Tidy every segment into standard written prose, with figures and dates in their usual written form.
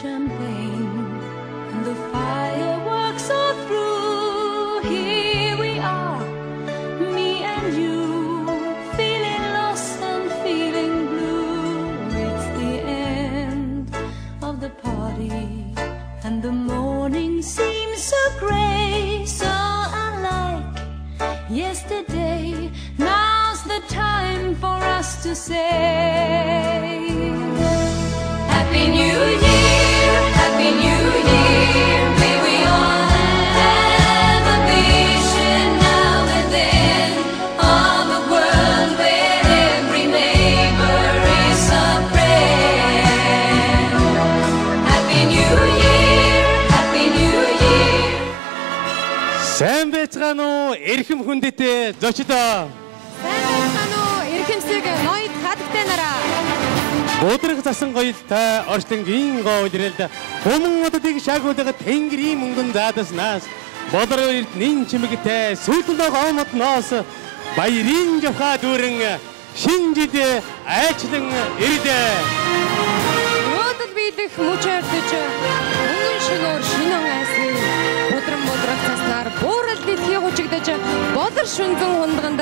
champagne and the fireworks are through. Here we are, me and you, feeling lost and feeling blue. It's the end of the party and the morning seems so grey, so unlike yesterday. Now's the time for us to say Happy New Year, Happy New Year. May we all have a vision now and then of a world where every neighbor is a friend. Happy New Year, Happy New Year. Сайн байцгаана уу? Эрхэм хүндэтэй зочдоо. Сайн байцгаана уу? Эрхэмсэг ноёд хадагтай нараа. Бодрог засан гоёлтай орчтонгийн гоолрэлд хүмүүстийг шагуулга тэнгэрийн мөнгөн заадаснаас бодрог эрт нин чимэгтэй сүйтлэг омодноос баярын жавха дүүрэн шинжид айчлан ирдээ. Өнөөдөр биелэх мөчөрдөж өнгөн шөнөөр шинэн айсны бодрог заснаар буурал дэлхий хучигдаж болор шүнзэн хундганд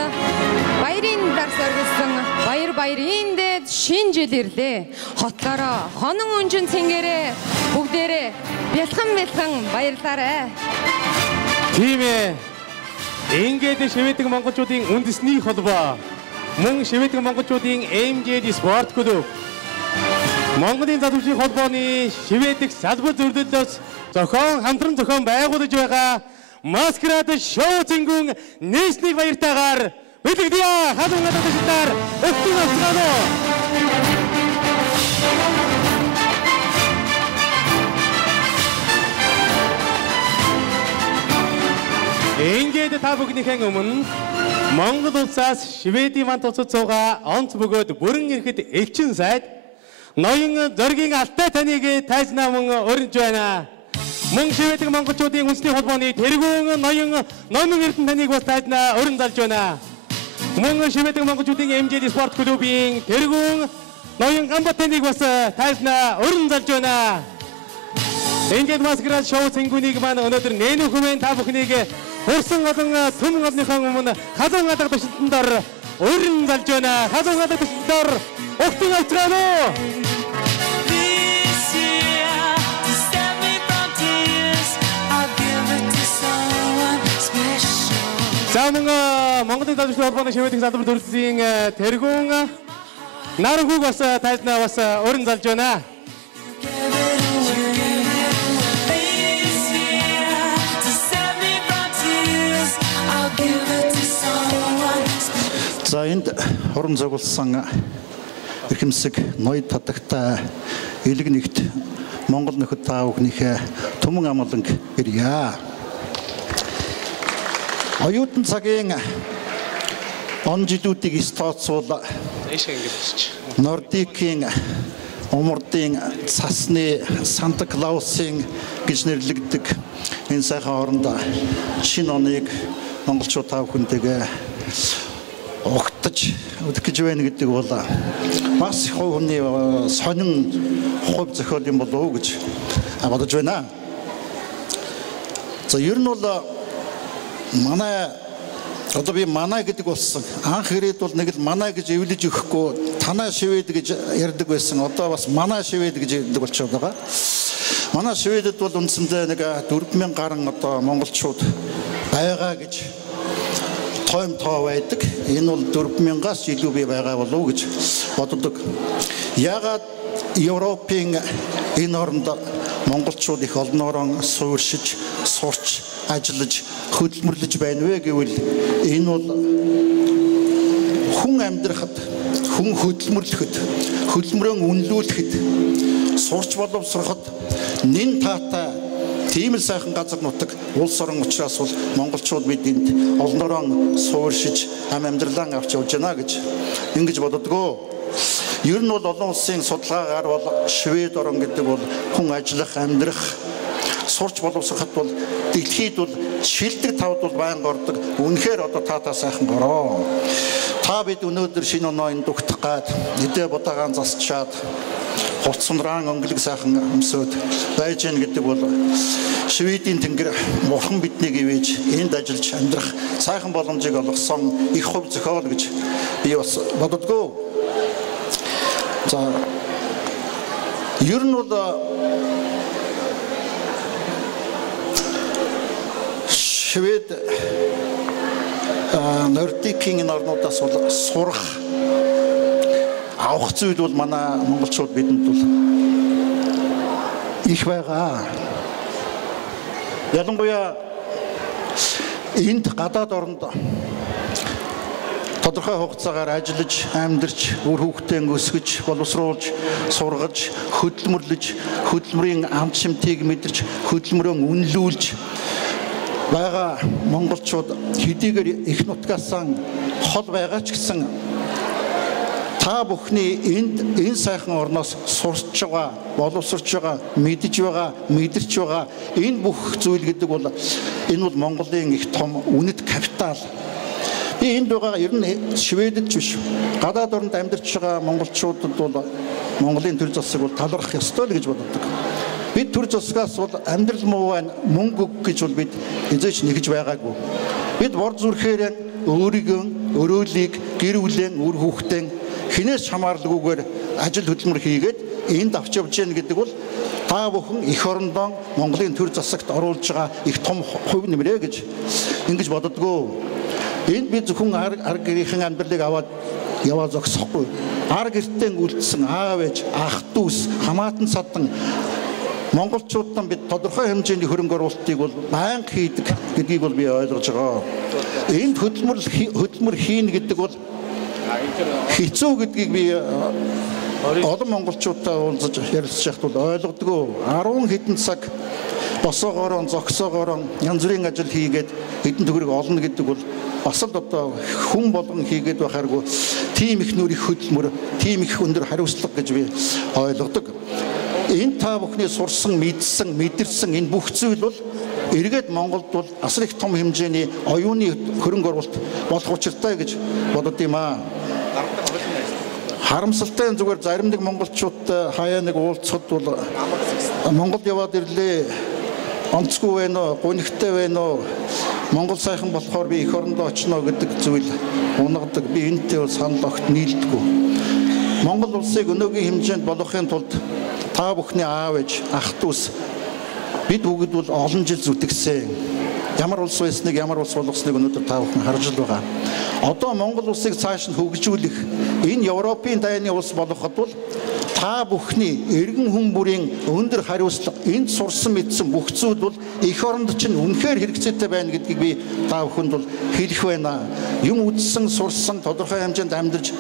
баярын дарс оргилсан баярын дээд шинэ жил ирлээ. Хотлороо хонон өнжин цэнгэрээ бүгдээрээ бэлхэн баярлаарай. Тийм ээ. Ингээд шивэдэг монголчуудын үндэсний холбоо мөн шивэдэг монголчуудын MJD спорт клуб Монголын залуучуудын холбооны шивэдэг салбар зөвлөлөөс хамтран зохион байгуулж байгаа Маскарад шоу зингүн нийслэг баяртайгаар бэлэгдэе. Халуун гадаадчдаар өстөн авцгаано. Ингээд та бүхнийхэн өмнө Монгол улсаас Шведийн мант улсад суугаа онц бөгөөд бүрэн ирэхэд элчин сайд ноён зоригийн алтай таныг тайзнаа мөн өрнж байна. Мөн шивэдэг монголчуудын үндэсний холбооны тэргүүн ноён номын эрдэнэ таныг бас тайзнаа өрн залж байна. Мөн шивэдэг монголчуудын MJD спорт клубын тэргүүн ноён гамбатаныг бас тайзнаа өрн залж байна. Ингээд Маскарад шоу цэнгүүнийг маань өнөөдөр нэн хүмэн та бүхнийг хурсан олон түмэн олныхон өмнө халуун гадаг төвшөлтөнд өрн залж байна. Халуун гадаг төвшөлтөнд өгтөн авцгаано. За мөн Монголын залуучуудын холбооны шивэдэг салбар төрөлхийн тэргүүн Наранхуг бас тайзнаа бас өрн залж байна. За энд хорон зогулсан эрхэмсэг ноёд хадагтай элэг нэгт Монгол нөхөд та бүхнийхээ түмэн амгаланг ирье. Оюутан цагийн он жилүүдийг стооцвол Нордикийн умардын цасны Санта Клаусын гэж нэрлэгддэг энэ сайхан оронд шинэ оныг монголчууд та бүхэнтэйгээ огтж өдөх гэж байна гэдэг бол бас хувийн сонин хувь зохиол юм болов уу гэж бодож байна. За ер нь бол манай одоо би манай гэдэг болсон анх ирээд бол нэг л манай гэж эвлэж өгөхгүй танаа шивэд гэж ярьдаг байсан. Одоо бас манай шивэд гэж ярьдаг болчиход байгаа. Манай шивэдэд бол үндсэндээ нэг 4000 гаруй одоо монголчууд байгаа гэж тоо байдаг. Энэ бол 4000-аас илүү бий байгаа болов уу гэж боддог. Ягаад Европын энэ оронд монголчууд их олноороо сууршиж, сурч, ажиллаж, хөдөлмөрлөж байна вэ гэвэл энэ бол хүн амьдрахад, хүн хөдөлмөрлөхөд, хөдөлмөрөө үнэлүүлэхэд, сурч боловсроход нэн таатай тийм л сайхан газар нутаг улс орон учраас бол монголчууд бид энд олноороо сууршиж, амьдралаа авч явж байна гэж ингэж боддгоо. Ер нь бол олон улсын судалгаагаар бол Швед орн гэдэг бол хүн ажиллах, амьдрах, сурч боловсроход бол дэлхийд бол шилдэг тавд бол байнга ордог. Үнэхээр одоо таатай сайхан гороо. Та бид өнөөдөр шинэ оноо энэ дугтах гад эдээ будагаан засчаад хувцсанраан өнгөлөг сайхан өмсөд байж гэн гэдэг бол Шведийн тэнгэр бурхан биднийг ивэж энд ажиллаж амьдрах сайхан боломжийг олгосон их хувь зохиол гэж би бас боддгоо. За ер нь бол Швед Нордикийн орнуудаас бол сурах авах зүйл бол манай монголчууд бидэнд бол их байгаа. Ялангуяа энд гадаад оронд тодорхой хугацаагаар ажиллаж, амьдарч, үр хүүхдээ өсгөж, боловсруулж, сургаж, хөдөлмөрлөж, хөдөлмөрийн амт шимтгийг мэдэрч, хөдөлмөрөө үнэлүүлж байгаа монголчууд хэдийгээр их нутгаасаа хол байгаа ч гэсэн та бүхний энэ сайхан орноос сурч байгаа, боловсрч байгаа, мэдж байгаа, мэдэрч байгаа энэ бүх зүйл гэдэг бол энэ бол Монголын их том үнэт капитал. Би энд байгаа ер нь Шведэд биш. Гадаад оронд амьдарч байгаа монголчуудад бол Монголын төр засаг бол талархах ёстой л гэж боддог. Бид төр засгаас бол амьдрал муу байна, мөнгө гэж бол бид эзэж нэгж байгаагүй. Бид бор зүрхээр өөрийгөө, өрөөлийг, гэр бүлэн, үр хүүхдэн хинээс хамаарлаггүйгээр ажил хөдөлмөр хийгээд энд авч явж гэнэ гэдэг бол та бүхэн эх орондоо Монголын төр засагт оруулж байгаа их том хувь нэмрээ гэж ингэж боддгоо. Энд би зөвхөн ар гэрийн амьдралыг аваад яваа зогсохгүй. Ар гэртээ үлдсэн аав ээж, ах дүүс, хамаатан садан монголчуудаа бид тодорхой хэмжээний хөрөнгө оруулалтыг бол байнга хийдэг гэдгийг бол би ойлгож байгаа. Энд хөдөлмөр хийн гэдэг бол хэцүү гэдгийг би олон монголчуудаа уулзаж ярилцж байхад бол ойлгодгоо. 10 хэдэн цаг босоогоороо, зогсоогоороо янз бүрийн ажил хийгээд хэдэн төгрөг олно гэдэг бол бас л одоо хүн болгон хийгээд байхааргүй тийм их нүрийн хөдөлмөр, тийм их өндөр хариуцлага гэж би ойлгодог. Энэ та бүхний сурсан, мэдсэн, мэдэрсэн энэ бүх зүйл бол эргээд Монголд бол асар их том хэмжээний оюуны хөрөнгө оруулалт болох учиртай гэж бодод юм аа. Харамсалтай зүгээр зарим нэг монголчуудтай хаяа нэг уулзахад бол Монголд яваад ирлээ, онцгүй байна уу, гунигтай байна уу, Монгол сайхан болохоор би эх орондоо очно гэдэг зүйл унагадаг. Би энэтэй бол санал огт нийлдэггүй. Монгол улсыг өнөөгийн хэмжээнд болгохын тулд та бүхний аав ээж, ах дүүс бид бүгд бол олон жил зүтгэсэн. Ямар улс байсныг, ямар улс болгосныг өнөөдөр та бүхэн харж байгаа. Одоо Монгол улсыг цааш нь хөгжүүлэх энэ Европын дайны улс болгоход бол та бүхний эргэн хүн бүрийн өндөр хариуцлага, энд сурсан мэдсэн бүх зүйл бол эх оронд чинь үнэхээр хэрэгцээтэй байна гэдгийг би та бүхэнд бол хэлэх байна. Юм үзсэн, сурсан, тодорхой хэмжээнд амьдарч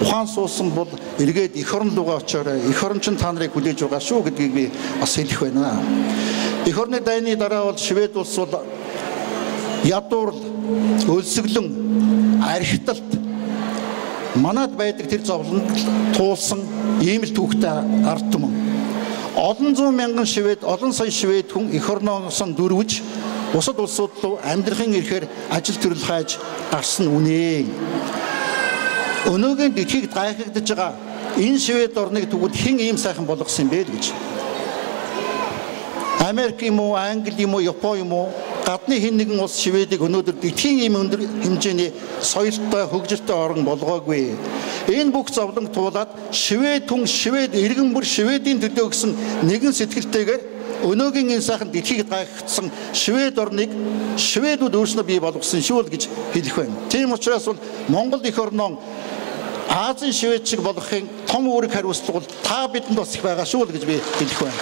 ухаан суусан бол эргээд эх орон руугаа очоорой. Эх орон чинь та нарыг хүлээж байгаа шүү гэдгийг би бас хэлэх байна. Эх орны дайны дараа бол Швед улс бол ядуурл, өлсгөлөн, архиталт манад байдаг тэр зовлонд туулсан ийм л түүхтэй ард түмэн. Олон зуун мянган Швед, олон сая Швед хүн эх орноос нь дөрвж бусад улсууд руу амьдрахын эрхээр ажил төрөл хайж гарсан үнэ. Өнөөгийн дэлхийг гайхагдаж байгаа энэ Швед орныг тэгвэл хэн ийм сайхан болгосон юм бэ гэж. Америк юм уу, Англи юм уу, Япон юм уу, гадны хэн нэгэн улс Шведийг өнөөдөр дэлхийн ийм өндөр хэмжээний соёлтой, хөгжилтэй орн болгоогүй. Энэ бүх зовлон туулаад Швед хүн, Швед иргэн бүр Шведийн төлөө гэсэн нэгэн сэтгэлтэйгээр өнөөгийн энэ сайхан дэлхийг гайхагдсан Швед орныг Шведүүд өөрснөө бий болгосон шүү л гэж хэлэх байна. Тийм учраас бол Монгол эх орноо Азийн Швед шиг болгохын том үүрэг хариуцлага бол та бидэнд бас их байгаа шүү л гэж би хэлэх байна.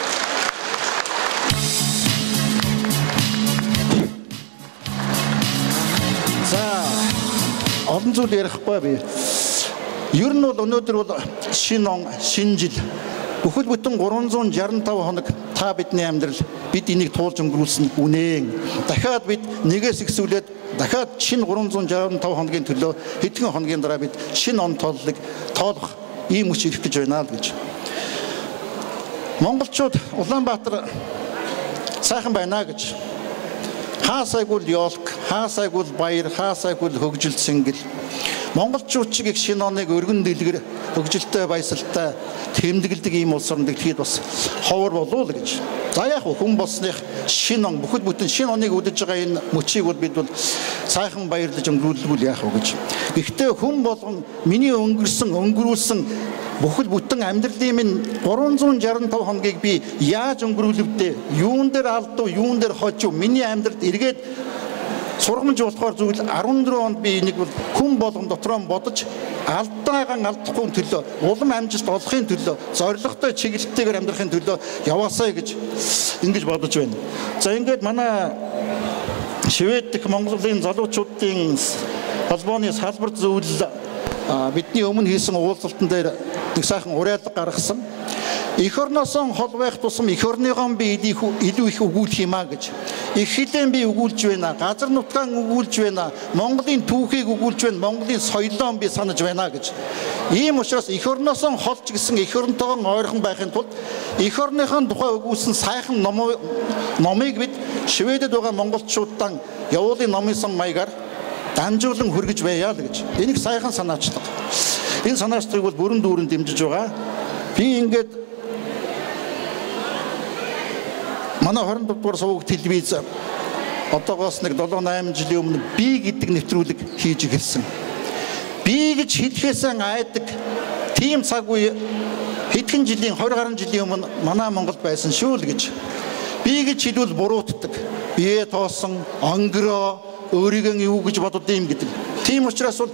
За олон зүйл ярихгүй би. Ер нь бол өнөөдөр бол шинэ он, шинэ жил. Бүхэл бүтэн 365 хоног та бидний амьдрал бид энийг туулж өнгөрүүлсэн үнэн. Дахиад бид нэгээс ихсүүлээд дахиад шинэ 365 хоногийн төлөө хэдхэн хоногийн дараа бид шинэ он тооллыг тоолох ийм хүч ирэх гэж байна л гэж. Монголчууд Улаанбаатар сайхан байна гэж. Хаасайгүйл ёолк, хаасайгүйл баяр, хаасайгүйл хөгжил сэнгэл. монголчууд чиг их шинэ оныг өргөн дэлгэр хөгжилтэй баясгалтай тэмдэглэдэг ийм улс орныг тэгэхэд бас ховор болов гэж. За яг хүн болсных шинэ он бүхэл бүтэн шинэ оныг үдэж байгаа энэ мөчийг бол бид бол сайхан баярлаж өнгөрүүлвэл яах вэ гэж. Гэхдээ хүн болгон миний өнгөрүүлсэн бүхэл бүтэн амьдралын минь 365 хоногийг би яаж өнгөрүүлвдээ? Юун дээр алдав, юун дээр хожив? Миний амьдралд эргээд сургамж болохоор зүйл 14 онд би энийг хүн болгон дотроо бодож алдаагаан алдахгүй төлөө улам амжилт олохын төлөө зоригтой чиглэлтэйгээр амьдрахын төлөө яваасаа гэж ингэж бодож байна. За ингээд манай Швед дэх Монголын залуучуудын холбооны салбар зүйл бидний өмнө хийсэн уулзалтан дээр нэг сайхан уриалга гаргасан. Эх орноосоо хол байх тусам эх орныгоо би илүү их өгүүлэх юм а гэж. Их хилэн би өгүүлж байна. Газар нутгаан өгүүлж байна. Монголын түүхийг өгүүлж байна. Монголын соёлоо би санаж байна гэж. Ийм учраас эх орноосоо холж гисэн эх оронтойгоо ойрхон байхын тулд эх орныхон тухай өгүүлсэн сайхан номыг бид Шведэд байгаа монголчуудаа явуулын номын сан маягаар дамжуулан хүргэж байя л гэж. Энийг сайхан санаачлаг. Энэ санаачлагыг бол бүрэн дүүрэн дэмжиж байгаа. Би ингээд манай 24 дугаар сувг телевиз одоогоос нэг 7-8 жилийн өмнө би гэдэг нэвтрүүлэг хийж эхэлсэн. Би гэж хэлэхээс айдаг тийм цаг үе хэдхэн жилийн 20 гаруй жилийн өмнө манай Монголд байсан шүү л гэж. Би гэж хэлвэл буруутдаг. Бие тоосон, онгороо өөрийгөө юу гэж бодод юм гэдэг. Тийм учраас бол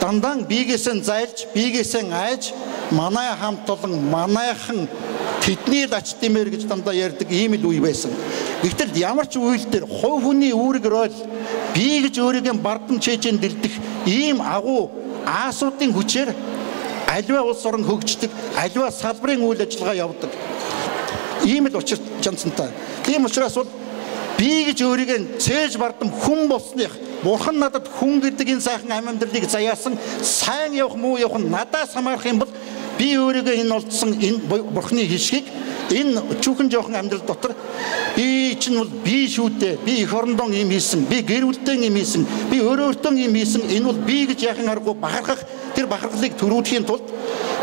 дандаа бигээсээ зайлж, бигээсээ айж манай хамт олон манайхан тэдний лач димэр гэж дандаа ярьдаг ийм л үе байсан. Гэвтэл ямар ч үйл дээр хувь хүний үүрэг рол би гэж өөрийгөө бардам чэжэн дэлдэх ийм агуу аасуудын хүчээр аливаа улс орн хөгждөг, аливаа салбарын үйл ажиллагаа явдаг. Ийм л учир жанцантай. Тийм учраас бол би гэж өөрийгөө цээж бардам хүн болсных Бурхан надад хүн гэдэг энэ сайхан амьдралыг заяасан сайн явах муу явах нь надаас хамаарах юм бол би өөрийгөө энэ олдсон энэ Бурханы хишгийг энэ чүүхэн жоохон амьдрал дотор би чинь бол би шүү дээ. Би эх орондоо юм хийсэн, би гэр бүлтэй юм хийсэн, би өөртөө юм хийсэн. Энэ бол би гэж яхан аргагүй бахархах тэр бахархлыг төрүүлэхийн тулд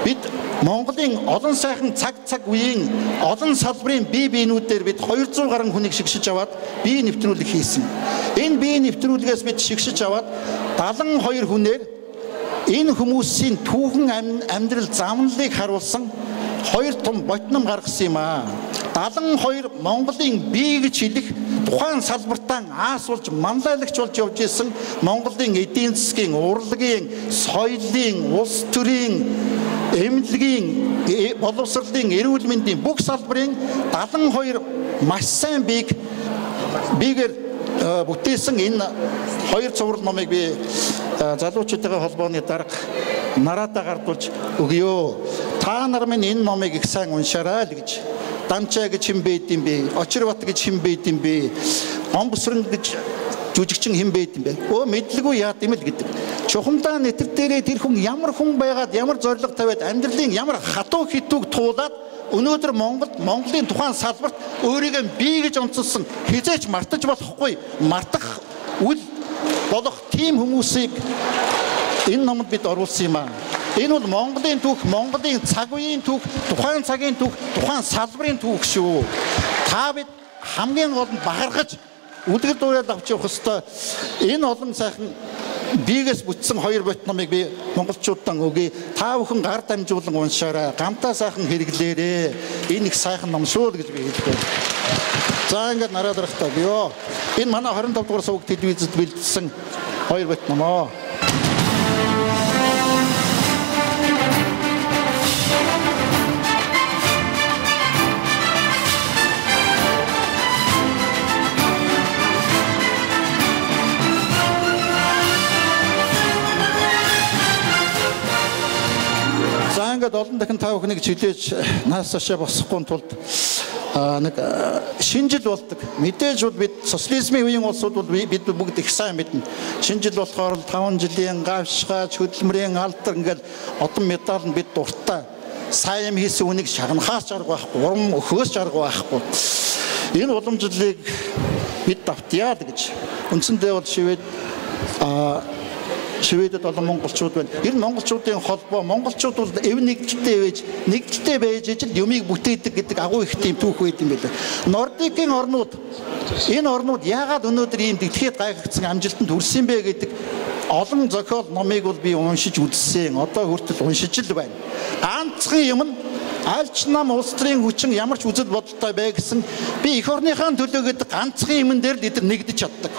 бид Монголын олон сайхан цаг үеийн олон салбарын бие биенүүдээр бид 200 гаруй хүнийг шигшиж аваад бие нэвтрүүлэг хийсэн. Энэ бие нэвтрүүлгээс бид шигшиж аваад 72 хүнээр энэ хүмүүсийн түүхэн амьдрал замналыг харуулсан хоёр том ботном гаргасан юм аа. 72 Монголын бие гэж хэлэх тухайн салбартаа аасуулж манлайлагч болж явж исэн Монголын эдийн засгийн, урлагийн, соёлын, улс төрийн, эмнэлгийн, боловсролын, эрүүл мэндийн бүх салбарын 72 маш сайн биегээр бүтээсэн энэ хоёр цуврал номыг би залуучуудын холбооны дарга нараадаа гардуулж өгье. Та нар минь энэ номыг их сайн уншаарай л гэж. Дамчаа гэж хэн байд юм бэ? Очирбат гэж хэн байд юм бэ? Омбосрон гэж жүжигчин хэн байд юм бэ? Мэдлгүй яад юм л гэдэг. Чухамдаа нэтер дээрээ тэр хүн ямар хүн байгаад ямар зориг тавиад амьдралын ямар хатуу хитүүг туулаад өнөөдөр Монголын тухайн салбарт өөрийгөө би гэж онцолсон хизээч мартаж болохгүй мартах үл болох тийм хүмүүсийг энэ номонд бид оруулсан юм аа. Энэ бол Монголын түүх, Монголын цаг үеийн түүх, тухайн цагийн түүх, тухайн салбарын түүх шүү. Та бид хамгийн гол нь бахархаж үлгэр дуурайл авч явах ёстой. Энэ олон сайхан биегээс бүтсэн хоёр бот номыг би монголчуудаа өгье. Та бүхэн гар дамжуулан уншаарай. Гамтаа сайхан хэрэглээрэй. Энэ их сайхан ном шүү гэж би хэлэх байна. За ингээд нараад дарахтаа биё. Энэ манай 25 дугаар сувг телевизэд бэлдсэн хоёр бот номоо. Ингээд олон дахин та бүхнийг чилээж наасаашаа босохгүй тулд нэг шинжил болдог. Мэдээж бид социализмын үеийн улсууд бол бид бүгд их сайн мэднэ. Шинжил болохоор 5 жилийн гавшгаач хөдөлмөрийн алдар ингээд одон медаль нь бид дуртай. Сайн юм хийсэн үнийг шагнахаас арга байхгүй, урам өхөөс арга байхгүй. Энэ уламжлалыг бид давтъя гэж. Үндсэндээ бол Швед Шведэд олон монголчууд байна. Энэ монголчуудын холбоо монголчууд бол эв нэгдэлтэй байж ижил юмыг бүтээдэг гэдэг агуу их тийм түүх байд юм байлаа. Нордикийн орнууд энэ орнууд яагаад өнөөдөр ийм дэлхийд гайхагдсан амжилтанд хүрсэн бэ гэдэг олон зохиол номыг бол би уншиж үзсэн. Одоо хүртэл уншиж л байна. Ганцхан юм нь альч нам улс төрийн хүчин ямар ч үзэл бодолтой бай гэсэн би эх орныхаа төлөө гэдэг ганцхан юмн дээр л эдгээр нэгдэж чаддаг.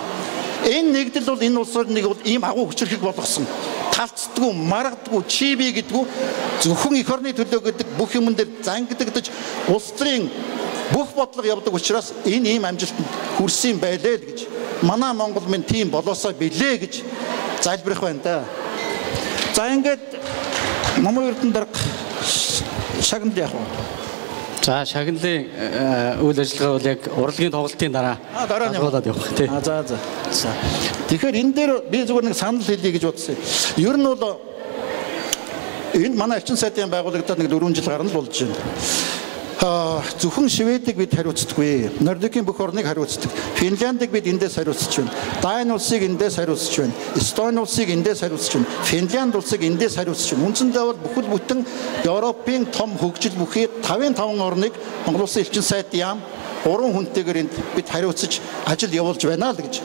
Энэ нэгдэл бол энэ улс орныг бол ийм агуу хүчрхэг болгосон. Талцдаггүй, маргадаггүй, чиби гэдэггүй зөвхөн эх орны төлөө гэдэг бүх юмн дээр зангидагдаж улс төрийн бүх бодлого явдаг учраас энэ ийм амжилтанд хүрсэн байлээ л гэж. Манай Монгол минь тийм болоосоо билээ гэж залбирах байна да. За ингээд Номын Эрдэнэ дарга шагнал яах вэ? За шагналын үйл ажиллагаа бол яг урлагийн тоглолтын дараа дараалаад явах тий. За. Тэгэхээр энэ дээр би зүгээр нэг санал хэлье гэж бодсон. Ер нь бол энд манай элчин сайдын байгуулагдаад нэг 4 жил гарна л болж байна. Зөвхөн Шведийг бид хариуцдаггүй. Нордикийн бүх орныг хариуцдаг. Финляндыг бид эндээс хариуцж байна. Дани улсыг эндээс хариуцж байна. Эстони улсыг эндээс хариуцж байна. Финлянд улсыг эндээс хариуцж байна. Үндсэндээ бол бүхэл бүтэн Европын том хөгжил бүхий 5 орныг Монгол улсын элчин сайд яам 3 хүнтэйгээр энд бид хариуцж ажил явуулж байна л гэж.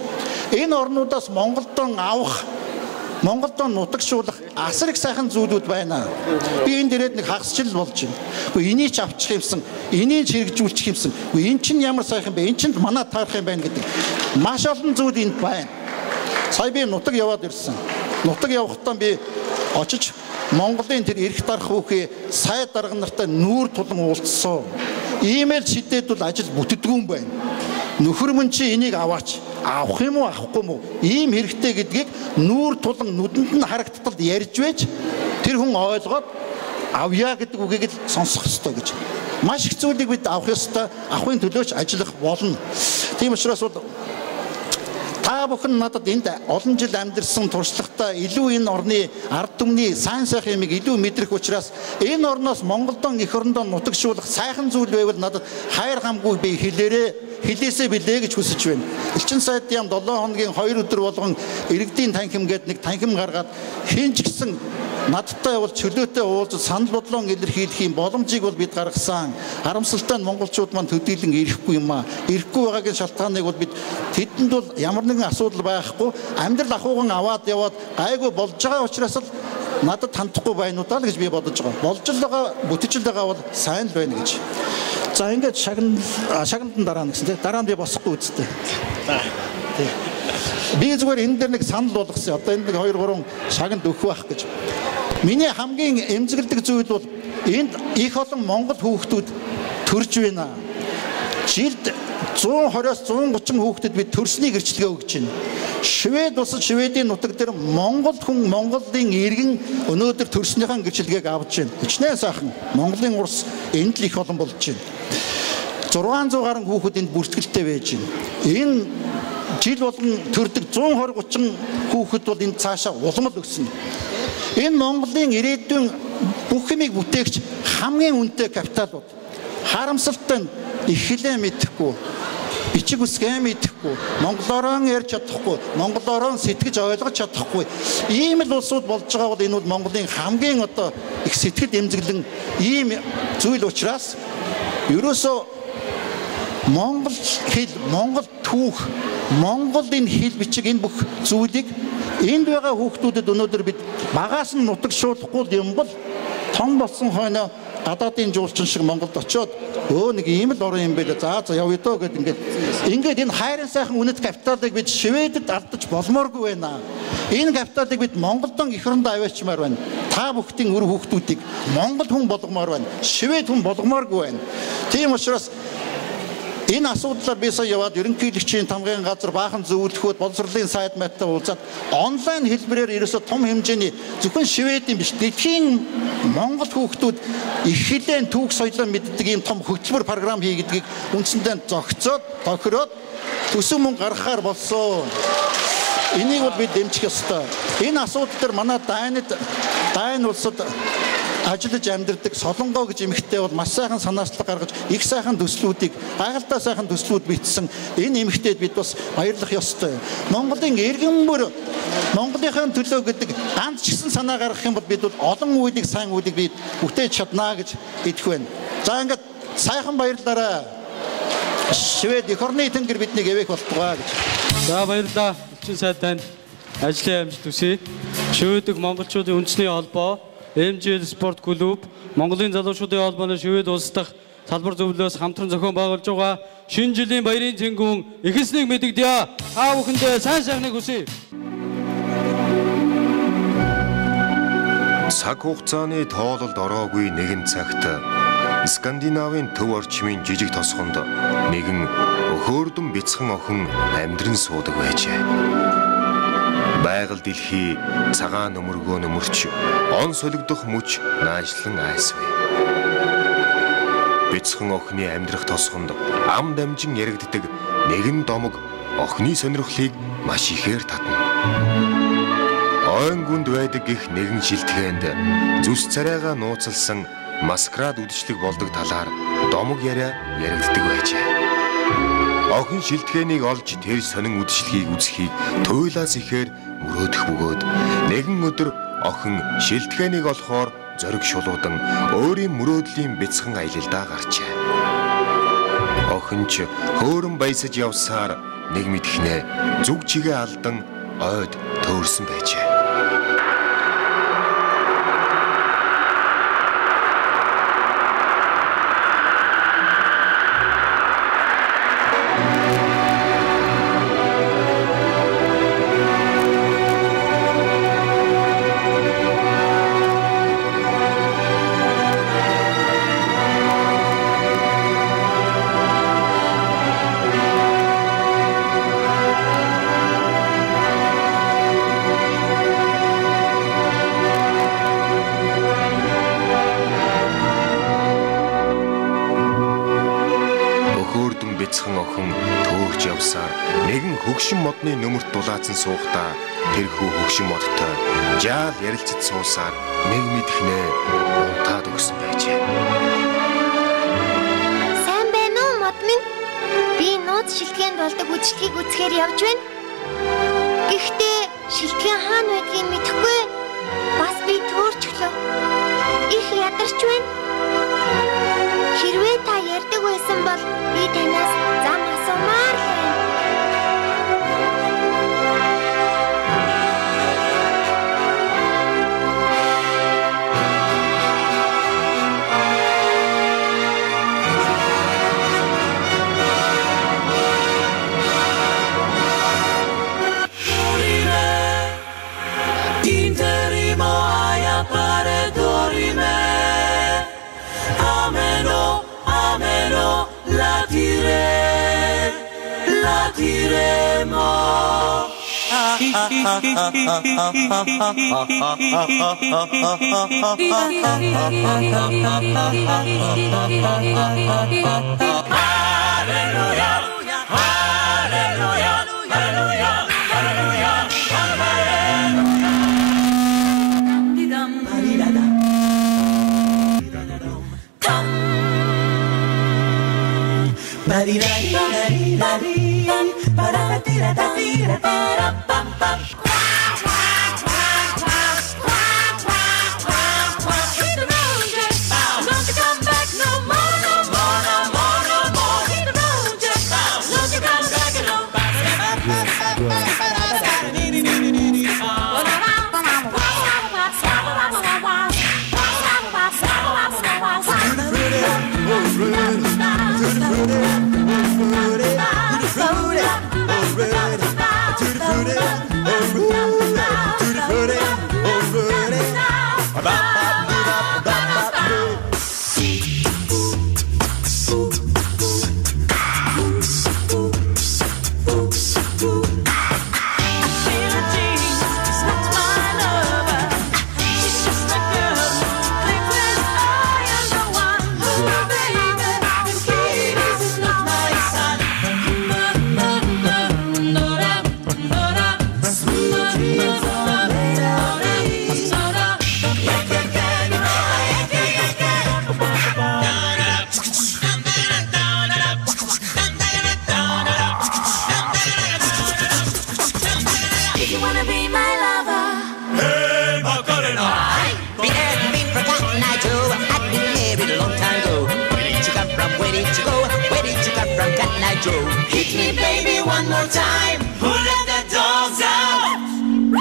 Энэ орнуудаас Монголдон авах Монголдо нутагшуулах асар их сайхан зүйлүүд байна. Би энэ дээрээ нэг хагасчил болж байна. Гэхдээ энийг ч авчих юмсан, энийг ч хэрэгжүүлчих юмсан. Гэхдээ эн чинь ямар сайхан бэ? Эн чинь манай таарах юм байна гэдэг. Маш олон зүйл энд байна. Сая би нутаг яваад ирсэн. Нутаг явахдаа би очиж Монголын тэр эрх дарах бүхий сай дарга нартай нүүр тулан уулзсан. Иймэл шидэд бол ажил бүтдэггүй юм байна. Нөхөр мөн чи энийг аваач. Авах юм уу, авахгүй юм уу? Ийм хэрэгтэй гэдгийг нүүр тулан нүдэнд нь харагдтал ярьж байж тэр хүн ойлгоод авъя гэдэг үгийг л сонсох ёстой гэж. Маш их зүйлийг бид авах ёстой, авахын төлөөч ажиллах болно. Тийм учраас бол та бүхэн надад энд олон жил амьдарсан туршлагатай илүү энэ орны ард түмний сайн сайхан юмыг илүү мэдрэх учраас энэ орноос Монголдон эх орондоо нутагшуулах сайхан зүйл байвал надад хайр хамгүй би хэлээсээ билээ гэж хүсэж байна. Элчин сайд яам 7 хоногийн 2 өдөр болгон иргэдийн танхим гээд нэг танхим гаргаад хинж гисэн надтай бол чөлөөтэй уулзаж санал бодлон илэрхийлэх юм боломжийг бол бид гаргасан. Харамсалтай нь монголчууд маань төдийлөн ирэхгүй юм аа. Ирэхгүй байгаагийн шалтгааныг бол бид тэдэнд бол ямар нэгэн асуудал байхгүй амьдрал ахуйган аваад яваад гайгүй болж байгаа учраас л надад хандахгүй байна уу даа гэж би бодож байгаа. Болж л байгаа, бүтэж л байгаа бол сайн л байна гэж. За ингээд шагналын дараа нь гэсэн тийм дараа нь би босохгүй үсттэй. Би зүгээр энэ дээр нэг санал болгосон. Одоо энэ нэг 2-3 шагнал өгөх байх гэж. Миний хамгийн эмзэглэдэг зүйл бол энд их олон монгол хүүхдүүд төрж байна. Жилд 120-аас 130 хүүхдэд бид төрсний гэрчлэгээ өгч байна. Швед улсад Шведийн нутаг дээр монгол хүн Монголын иргэн өнөөдөр төрснийхэн гэрчлэгээг авч байна. Хичнээн сайхан Монголын урс энд л их олон болж байна. 600 гаруй хүүхэд энд бүртгэлтэй байж байна. Энэ жил болгон төрдөг 120-30 хүүхэд бол энд цаашаа уламл өгсөн. Энэ Монголын ирээдүйн бүх юмыг бүтээгч хамгийн үнэтэй капиталууд. Харамсалтай нь их хэлээ мэдэхгүй, бичиг үсгээ мэдэхгүй, монголоор ярьж чадахгүй, монголоор сэтгэж ойлгож чадахгүй. Ийм л улсууд болж байгаа бол энэ бол Монголын хамгийн одоо их сэтгэл эмзэглэн ийм зүйл учраас ерөөсөө Монгол хэл, Монгол түүх, Монголын хэл бичиг энэ бүх зүйлийг энд байгаа хүүхдүүдэд өнөөдөр бид багаас нь нутагшуулахгүй юм бол том болсон хойно гадаадын жуулчин шиг Монголд очиод нэг ийм л орон юм байлаа. За явъя доо гэд ингээд энэ хайрын сайхан үнэт капиталыг бид Шведэд алдаж болмооргүй байна. Энэ капиталыг бид Монголдон эх орондоо аваачмаар байна. Та бүхдийн өр хүүхдүүдийг Монгол хүн болгомоор байна. Швед хүн болгомооргүй байна. Тийм учраас энэ асуудлаар би сая яваад ерөнхийлөгчийн тамгын газар баахан зөвлөхөд боловсролын сайд мэттэй уулзаад онлайн хэлбэрээр ерөөсө том хэмжээний зөвхөн Шведийн биш дэлхийн монгол хүүхдүүд их хэлэн түүх соёлоо мэддэг ийм том хөтөлбөр програм хийгдгийг үндсэндээ зохицоод тохироод төсөв мөнгө гаргахаар болсон. Энийг бол бид дэмжих ёстой. Энэ асуудал дээр манай Дани улсад ажиллаж амьдардаг Солонгоо гэж эмэгтэй бол маш сайхан санаачлал гаргаж их сайхан төслүүдийг гайхалтай сайхан төслүүд бичсэн энэ эмэгтэйд бид бас баярлах ёстой. Монголын иргэн мөр Монголынхаа төлөө гэдэг ганц ч гэсэн санаа гаргах юм бол бид бол олон үйлийг сайн үйлийг бид бүтээж чаднаа гэж идэх байна. За ингээд сайхан баярлалаа. Швед эх орны тэнгэр биднийг эвэх болтугай гэж. За баярлалаа. Элчин сайд танд ажлын амжилт хүсье. Шведик монголчуудын үндэсний холбоо, MGL спорт клуб, Монголын залуучуудын холбооны Швед улс дахь салбар зөвлөлөөс хамтран зохион байгуулж байгаа шинэ жилийн баярын цэнгүүн ихэснийг мэдэгдэе. Та бүхэндээ сайн сайхныг хүсье. Цаг хугацааны тоололд ороогүй нэгэн цагт Скандинавын төв орчмын жижиг тосгонд нэгэн хөөрдөн бяцхан охин амьдран суудаг байжээ. Байгаль дэлхий цагаан нөмөргөө нөмөрч, он солигдох мөч наашлан айсвэ. Бяцхан охины амьдрах тосгонд ам дамжин яригддаг нэгэн домог охины сонирхлыг маш ихээр татна. Ойн гүнд байдаг гих нэгэн шилтгэнд зүс царайгаа нууцлсан маскарад үдшилэг болдог талаар домог яриа яригддаг байжээ. Охин шилтгэнийг олж тэр сонин үдшилгийг үзхийг туйлаас ихээр мөрөөдөх бөгөөд нэгэн өдөр охин шилтгэнийг олохоор зориг шулуудан өөрийн мөрөөдлийн бяцхан аялалдаа гарчээ. Охин ч хөөрөн баясаж явсаар нэг мэдхнээ зүг чигээ алдан ойд төөрсөн байжээ. Хөгшин модны нөмөрт дулаацсан суухдаа тэрхүү хөгшин модтой жаал ярилцаж суусаар нэг мэдхнээ унтаад өгсөн байжээ. Сайн байна уу мод минь? Би нууц шилтгэнд болдог үдшилтгийг үзэхээр явж байна. Гэхдээ шилтгэн хаана байдгийг мэдэхгүй. Бас би төөрчлөө. Их ядарч байна. Хэрвээ та ярьдаг байсан бол би танаас зам асуумаар л байна. hydro. Hit me, baby, one more time. Who let the dogs out? Who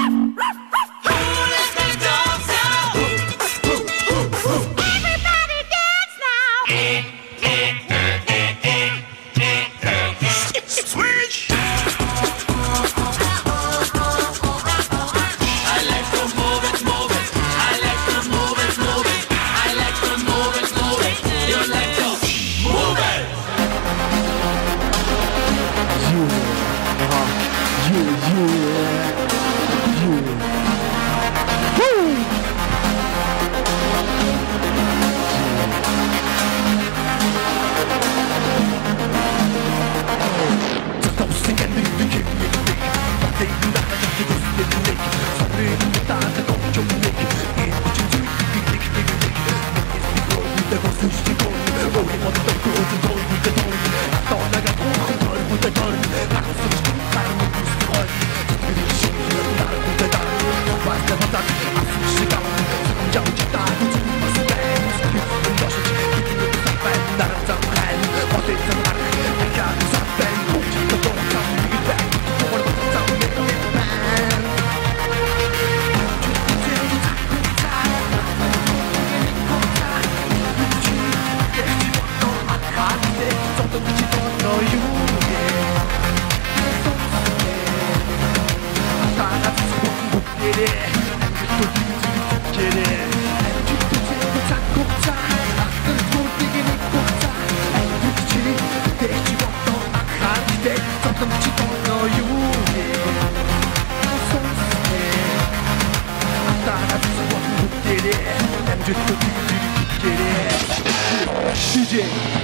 let the dogs out? Everybody dance now. Switch. I like to move it, move it. I like to move it, move it. I like to move it, move it. You like to move it.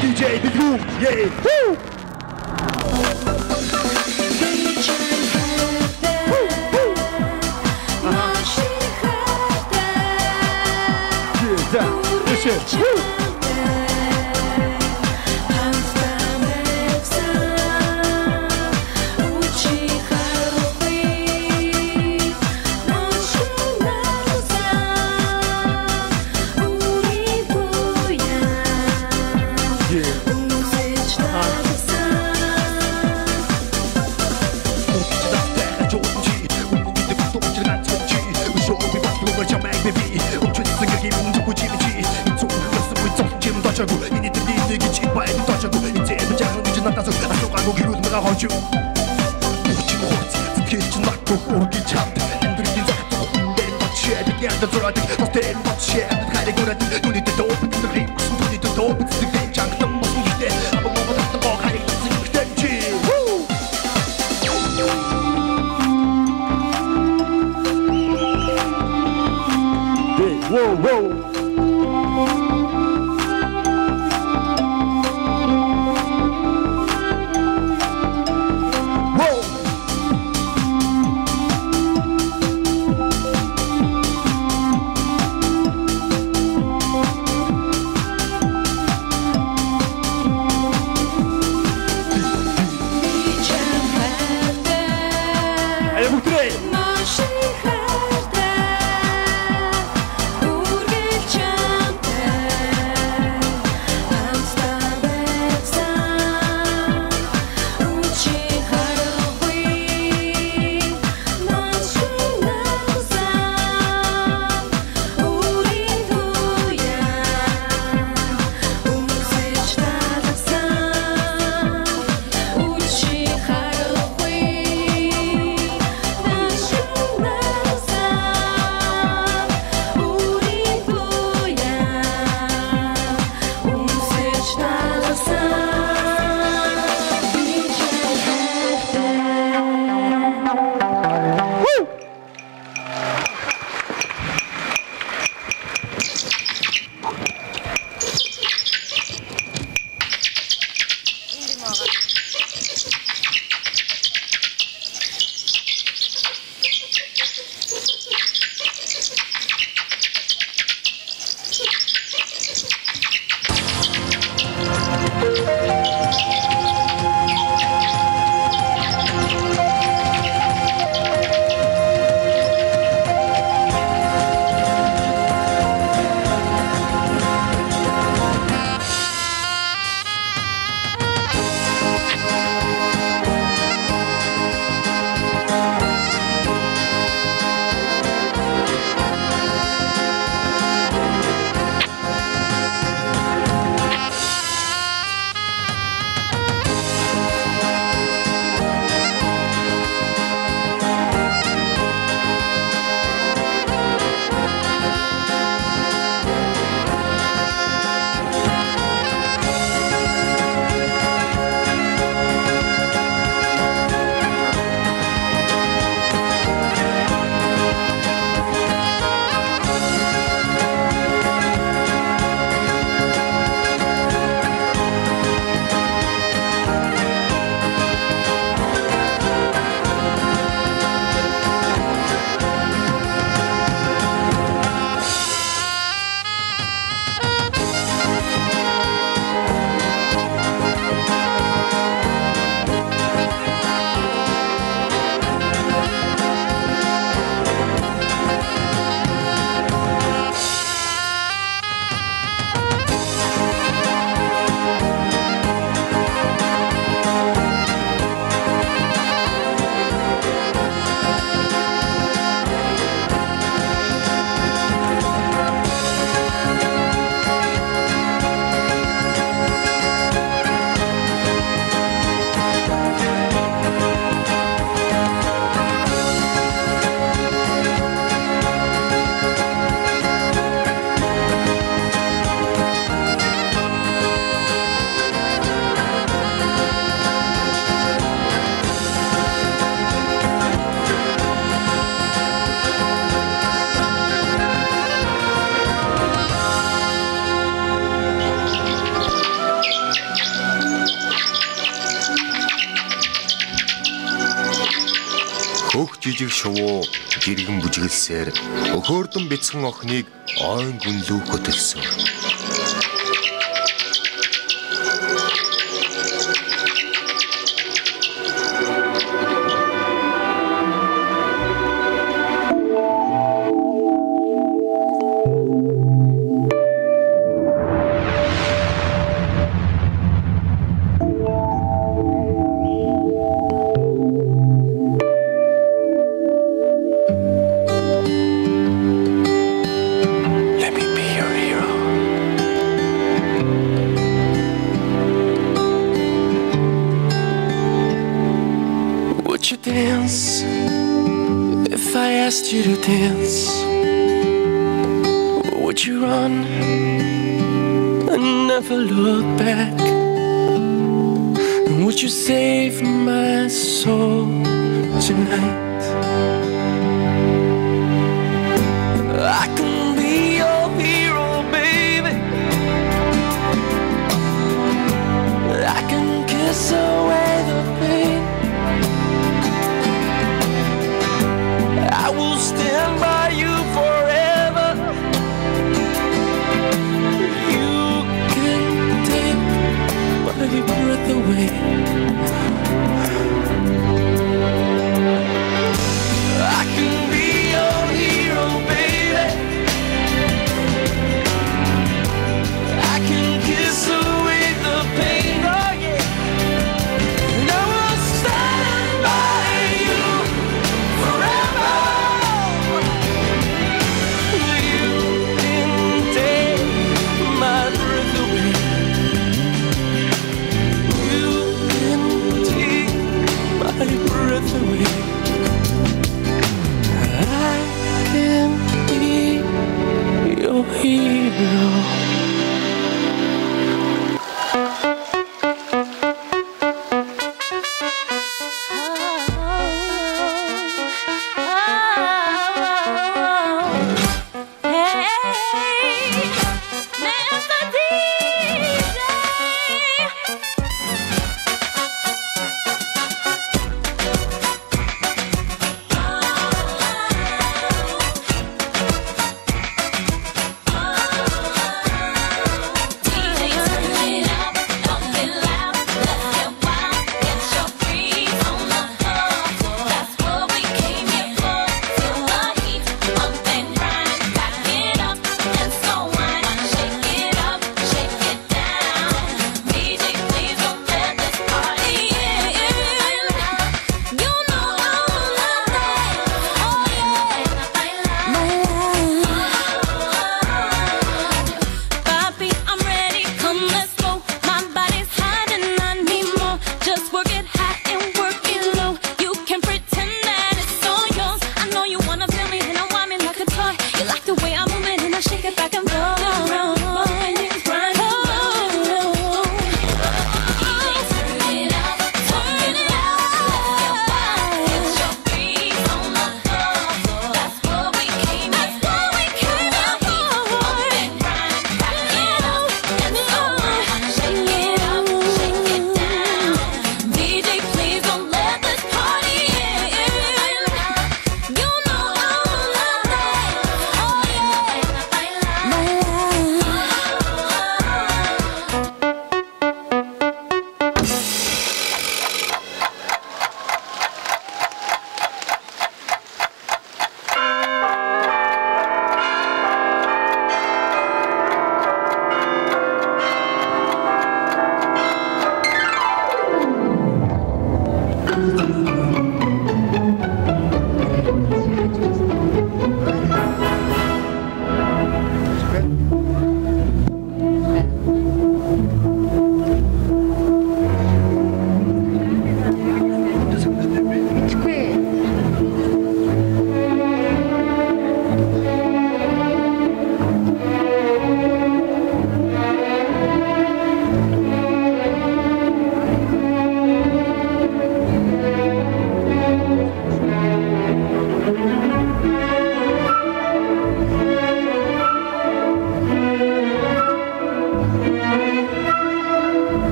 DJ Big Room, yeah, woo! Whoa, whoa. Хөх жижиг шувуу жиргэн бүжгэлсээр өхөөрдөн бяцхан охиныг ойн гүнлүү хөтөлсөн. Would you dance if I asked you to dance? Or would you run and never look back? And would you save my soul tonight? I can be your hero, baby. I can kiss away the pain. I will stand by you forever. You can take my breath away. I can be your hero, baby. I can kiss away the pain, oh yeah. And I will stand by you forever. You can take my breath away. You can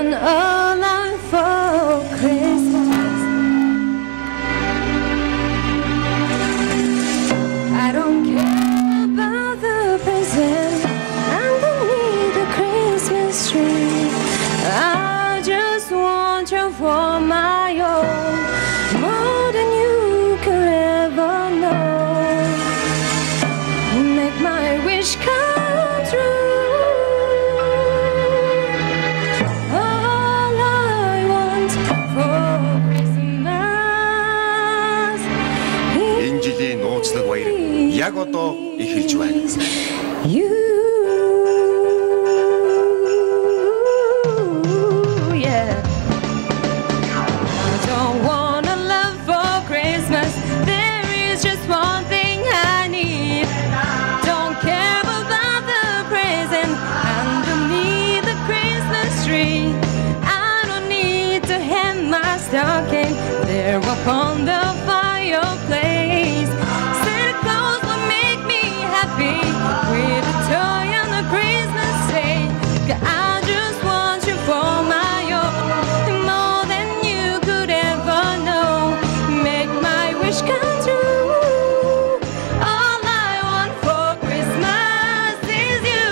want a lot for Christmas. I don't care about the present. I don't need a Christmas tree. I just want you for my own, more than you could ever know. Make my wish come true. All I want for Christmas. Энэ жилийн нууцлаг баяр яг одоо эхэлж байна. You, yeah. I don't want a love for Christmas. There is just one thing I need. Don't care about the present underneath the Christmas tree. I don't need to hang my stocking there upon the fireplace. Santa Claus will make me happy with a toy on the Christmas tree. I just want you for my own, more than you could ever know. Make my wish come true. All I want for Christmas is you.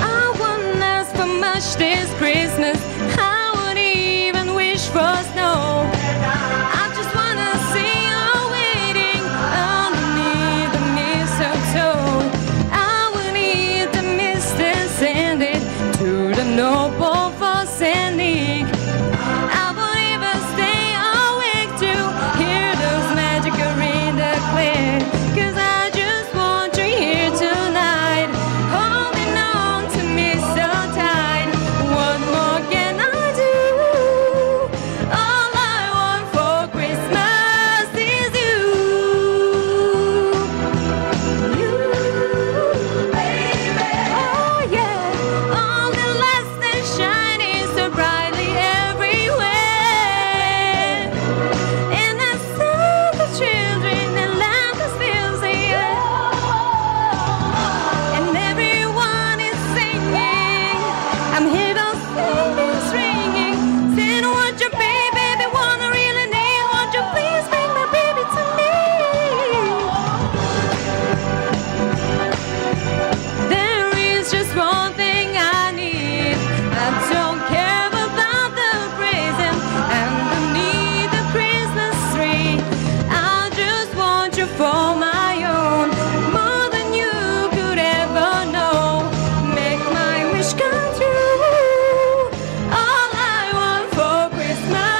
I wouldn't ask for much this Christmas. I wouldn't even wish for snow. I just wanna see you waiting underneath the mistletoe. I will need the mist and send it to the noble for sending. I will even stay awake to hear those magic ring declare. 'Cause I just want you here tonight, holding on to me so tight. What more can I do? All I want for Christmas is you. You, baby. Oh yeah. All the lights that shine so brightly everywhere. And I saw the children and laughter fills the air. And everyone is singing. I'm here to sing this ringing. Saying, won't you baby, wanna really name? Won't you please bring my baby to me? There is just one thing I need. I don't care about the present underneath the Christmas tree. I just want you for my own, more than you could ever know. Make my wish come true. All I want for Christmas.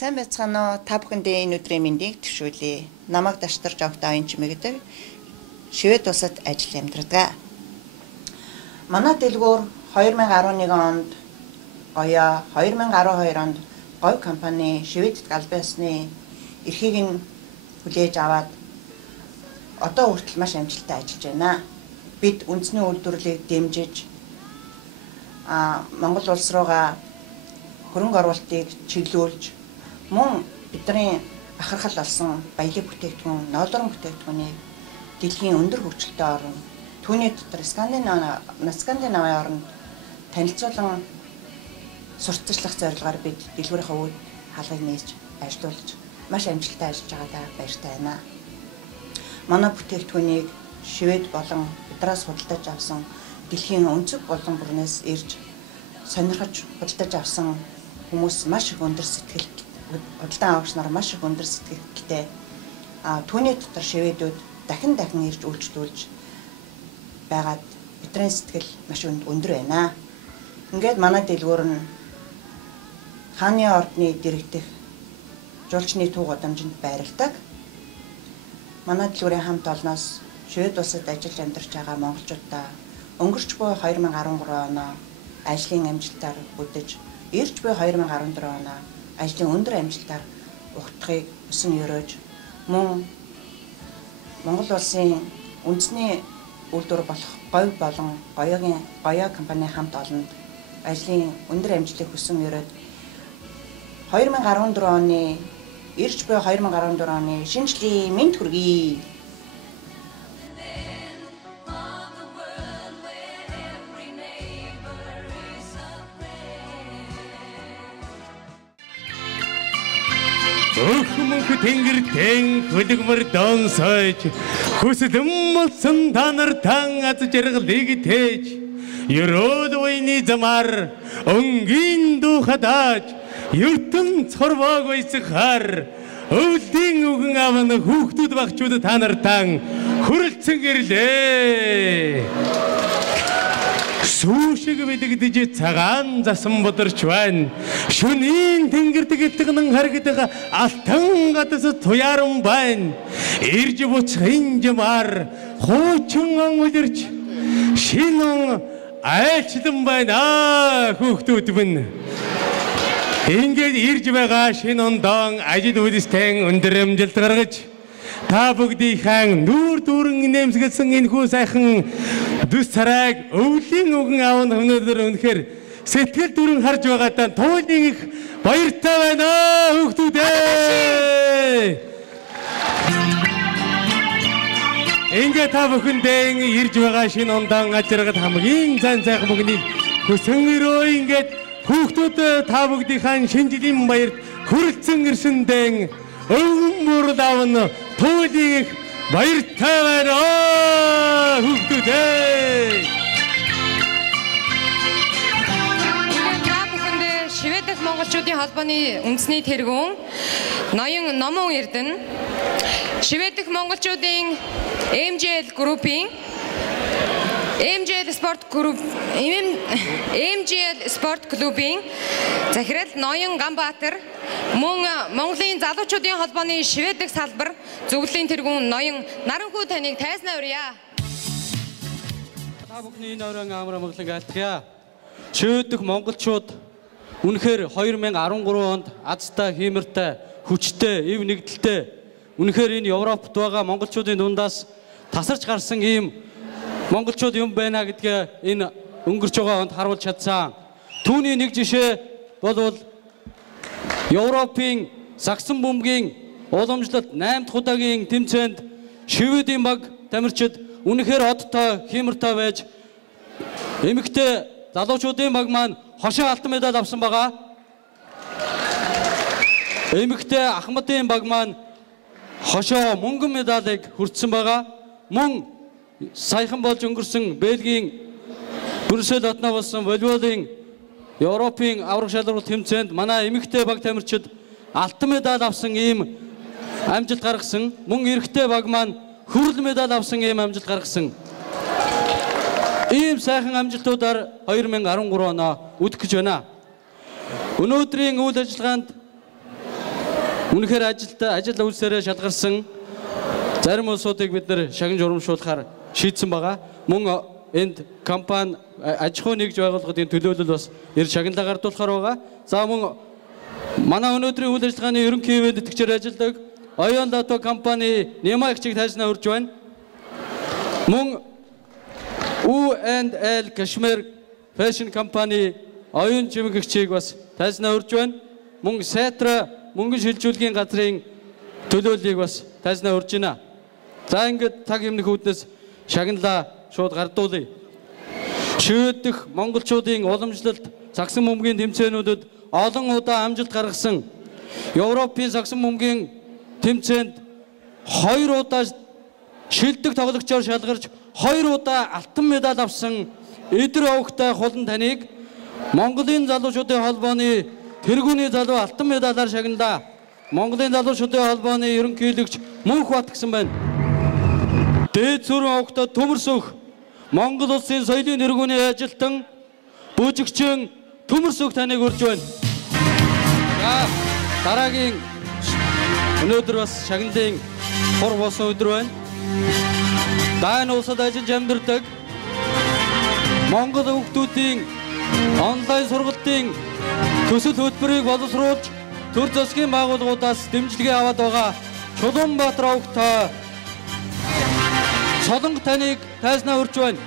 Сайн байцгаана уу? Та бүхэндээ энэ өдрийн мэндийг төшөөлье. Намайг даштарч авта оюун чимээдэг Швед улсад ажил амьдардаг. Манай дэлгүүр 2011 онд гоёо 2012 онд говь компани Шведд албан ёсны эрхийг нь хүлээж аваад одоо хүртэл маш амжилттай ажиллаж байна. Бид үндэсний үйлдвэрлэлийг дэмжиж Монгол улс руугаа хөрөнгө оруулалтыг чиглүүлж мөн бидний бахархал болсон баялаг бүтээгдэхүүн, ноолорон бүтээгдэхүүнийг дэлхийн өндөр хөгжилтэй орн, түүний дотор Скандинавын орнд танилцуулан сурталчлах зорилгоор бид дэлгүүрийнхээ үүд хаалгыг нээж ажилуулж маш амжилттай ажиллаж байгаадаа баяртай байна. Манай бүтээгдэхүүнийг Швед болон Удраас худалдаж авсан дэлхийн өнцөг болон бүрнээс ирж сонирхож худалдаж авсан хүмүүс маш их өндөр сэтгэл худалдан авагч нар маш их өндөр сэтгэлтэй түүний дотор шведүүд дахин ирж үйлчлүүлж байгаад бидний сэтгэл маш өндөр байна. Ингээд манай дэлгүүр нь хааны ордны дэрэгдэх жуулчны туг удамжинд байрладаг. Манай дэлгүүрийн хамт олноос шивэд улсад ажиллаж амьдарч байгаа монголчуудаа өнгөрч буй 2013 оноо ажлын амжилтаар бүдэж, ирж буй 2014 оноо ажлын өндөр амжилтаар ухтахыг хүсэн өрөөж, мөн Монгол улсын үндэсний үйлдвэр болох говь болон гоёо компани хамт олонд ажлын өндөр амжилтыг хүсэн өрөөд 2014 оны ирж буй 2014 оны шинжлэлийн мэнд хүргэе. Өхмөнх тэнгэртэн хөлөгмөр донсойч хүсэлмэлсэн танартан аз жаргалыг тээж ерөөд уйны замар өнгийн духадаж ертөн цорвог байсахар өвлийн үгэн авна хүүхдүүд багчууд танартан хүрэлцэн ирлээ. Сүүшиг бидэгдэж цагаан засан бодорч байна. Шөнийн тэнгэр тэгтгэн харагдах алтан гадас туяран байна. Ирж буцхын жамар хуучин өнгөлөрч шинэн айлчлан байна хүүхдүүд минь. Ингээд ирж байгаа шинэ ондон ажил үйлстэй өндөр амжилт гаргаж та бүгдийнхэн нүүр дүүрэн нэмсгэлсэн энэ хүү сайхан дүс царайг өвлийн үгэн аавн өнөөдөр үнэхээр сэтгэл дүрэн харж байгаадаа туйлын их баяртай байна хүүхдүүдээ. Ингээд та бүхэндээ ирж байгаа шинэ ондон ажиргад хамгийн зан сайхан бүгнийг хүсэн өрөө ингээд хүүхдүүд та бүгдийнхэн шинэ жилийн баярт хүрэлцэн ирсэндээ өвмөр давна туйлын их баяртай байна хүүхдүүдээ. Та бүхэндээ Швед дахь монголчуудын холбооны үндэсний тэргүүн ноён Номон Эрдэнэ, Швед дахь монголчуудын MJL группийн MJL спорт клубын захирал ноён Ганбаатар, мөн Монголын залуучуудын холбооны Швед дахь салбар зөвлөлийн тэргүүн ноён Наранхүү таныг тайзнаа урья. Та бүхний нойрон амар амгалан айлтгая. Швед дахь монголчууд үнэхээр 2013 онд азтай, хиймэртэй, хүчтэй, эв нэгдэлтэй үнэхээр энэ Европт байгаа монголчуудын дундаас тасарч гарсан ийм монголчууд юм байна гэдгээ энэ өнгөрч байгаа онд харуулж чадсан. Түүний нэг жишээ бол Европын Саксон бөмбөгийн уламжлалт 8 дахь удаагийн тэмцээнд Шведийн баг тамирчид үнэхээр одтой хиймэртэй байж эмэгтэй залуучуудын баг маань хошоо алтан медаль авсан байгаа. Эмэгтэй ахмадын баг маань хошоо мөнгөн медалийг хүртсэн байгаа. Мөн саяхан болж өнгөрсөн Бельгийн Брюссел хотноо болсон волейболын Европын авраг шалралт тэмцээнд манай эмэгтэй баг тамирчид алтан медаль авсан ийм амжилт гаргасан. Мөн эрэгтэй баг маань хүрэл медаль авсан ийм амжилт гаргасан. Ийм сайхан амжилтуудаар 2013 оноо үдэх гэж байна. Өнөөдрийн үйл ажиллагаанд үнэхээр ажил үйлсээрээ шалгарсан зарим улсуудыг бид нэр шагнаж урамшуулахаар шийдсэн байгаа. Мөн энд компани аж ахуй нэгж байгууллагын төлөөлөл бас ирж шагналаа гардуулахаар байгаа. За мөн манай өнөөдрийн үйл ажиллагааны ерөнхий ивент тэтгэгчээр ажилладаг Оён Лото компани Нямагчиг тайзнаа урьж байна. Мөн U&L Кашмир Fashion компани оюун жимгэгчийг бас тайзнаа урьж байна. Мөн Сайтра мөнгөн шилжүүлгийн газрын төлөөллийг бас тайзнаа урьж байна. За ингээд таг юмны хүүднээс шагналаа шууд гардуулъя. Швед дахь монголчуудын уламжлалт Саксон бөмбөгийн тэмцээнүүдэд олон удаа амжилт гаргасан. Европын Саксон бөмбөгийн тэмцээнд 2 удаа шилдэг тоглогчоор шалгарч 2 удаа алтан медаль авсан Эдэр овогтой хулан таныг Монголын залуучуудын холбооны тэргүүний залуу алтан медалаар шагналаа. Монголын залуучуудын холбооны ерөнхийлөгч Мөнхбат гэсэн байна. Дээд сүрэн овогтой төмөрсөх Монгол улсын соёлын тэргүүний ажилтан бүжигчин Төмөрсөх таныг урьж байна. За дараагийн өнөөдөр бас шагналын хор болсон өдөр байна. Дайны улсад ажиллаж амьдардаг Монгол хүүхдүүдийн онлайн сургалтын төсөл хөтөлбөрийг боловсруулж төр засгийн байгууллагуудаас дэмжлэгээ аваад байгаа Чулуунбаатар овогтой Солонго таныг тайзнаа урьж байна.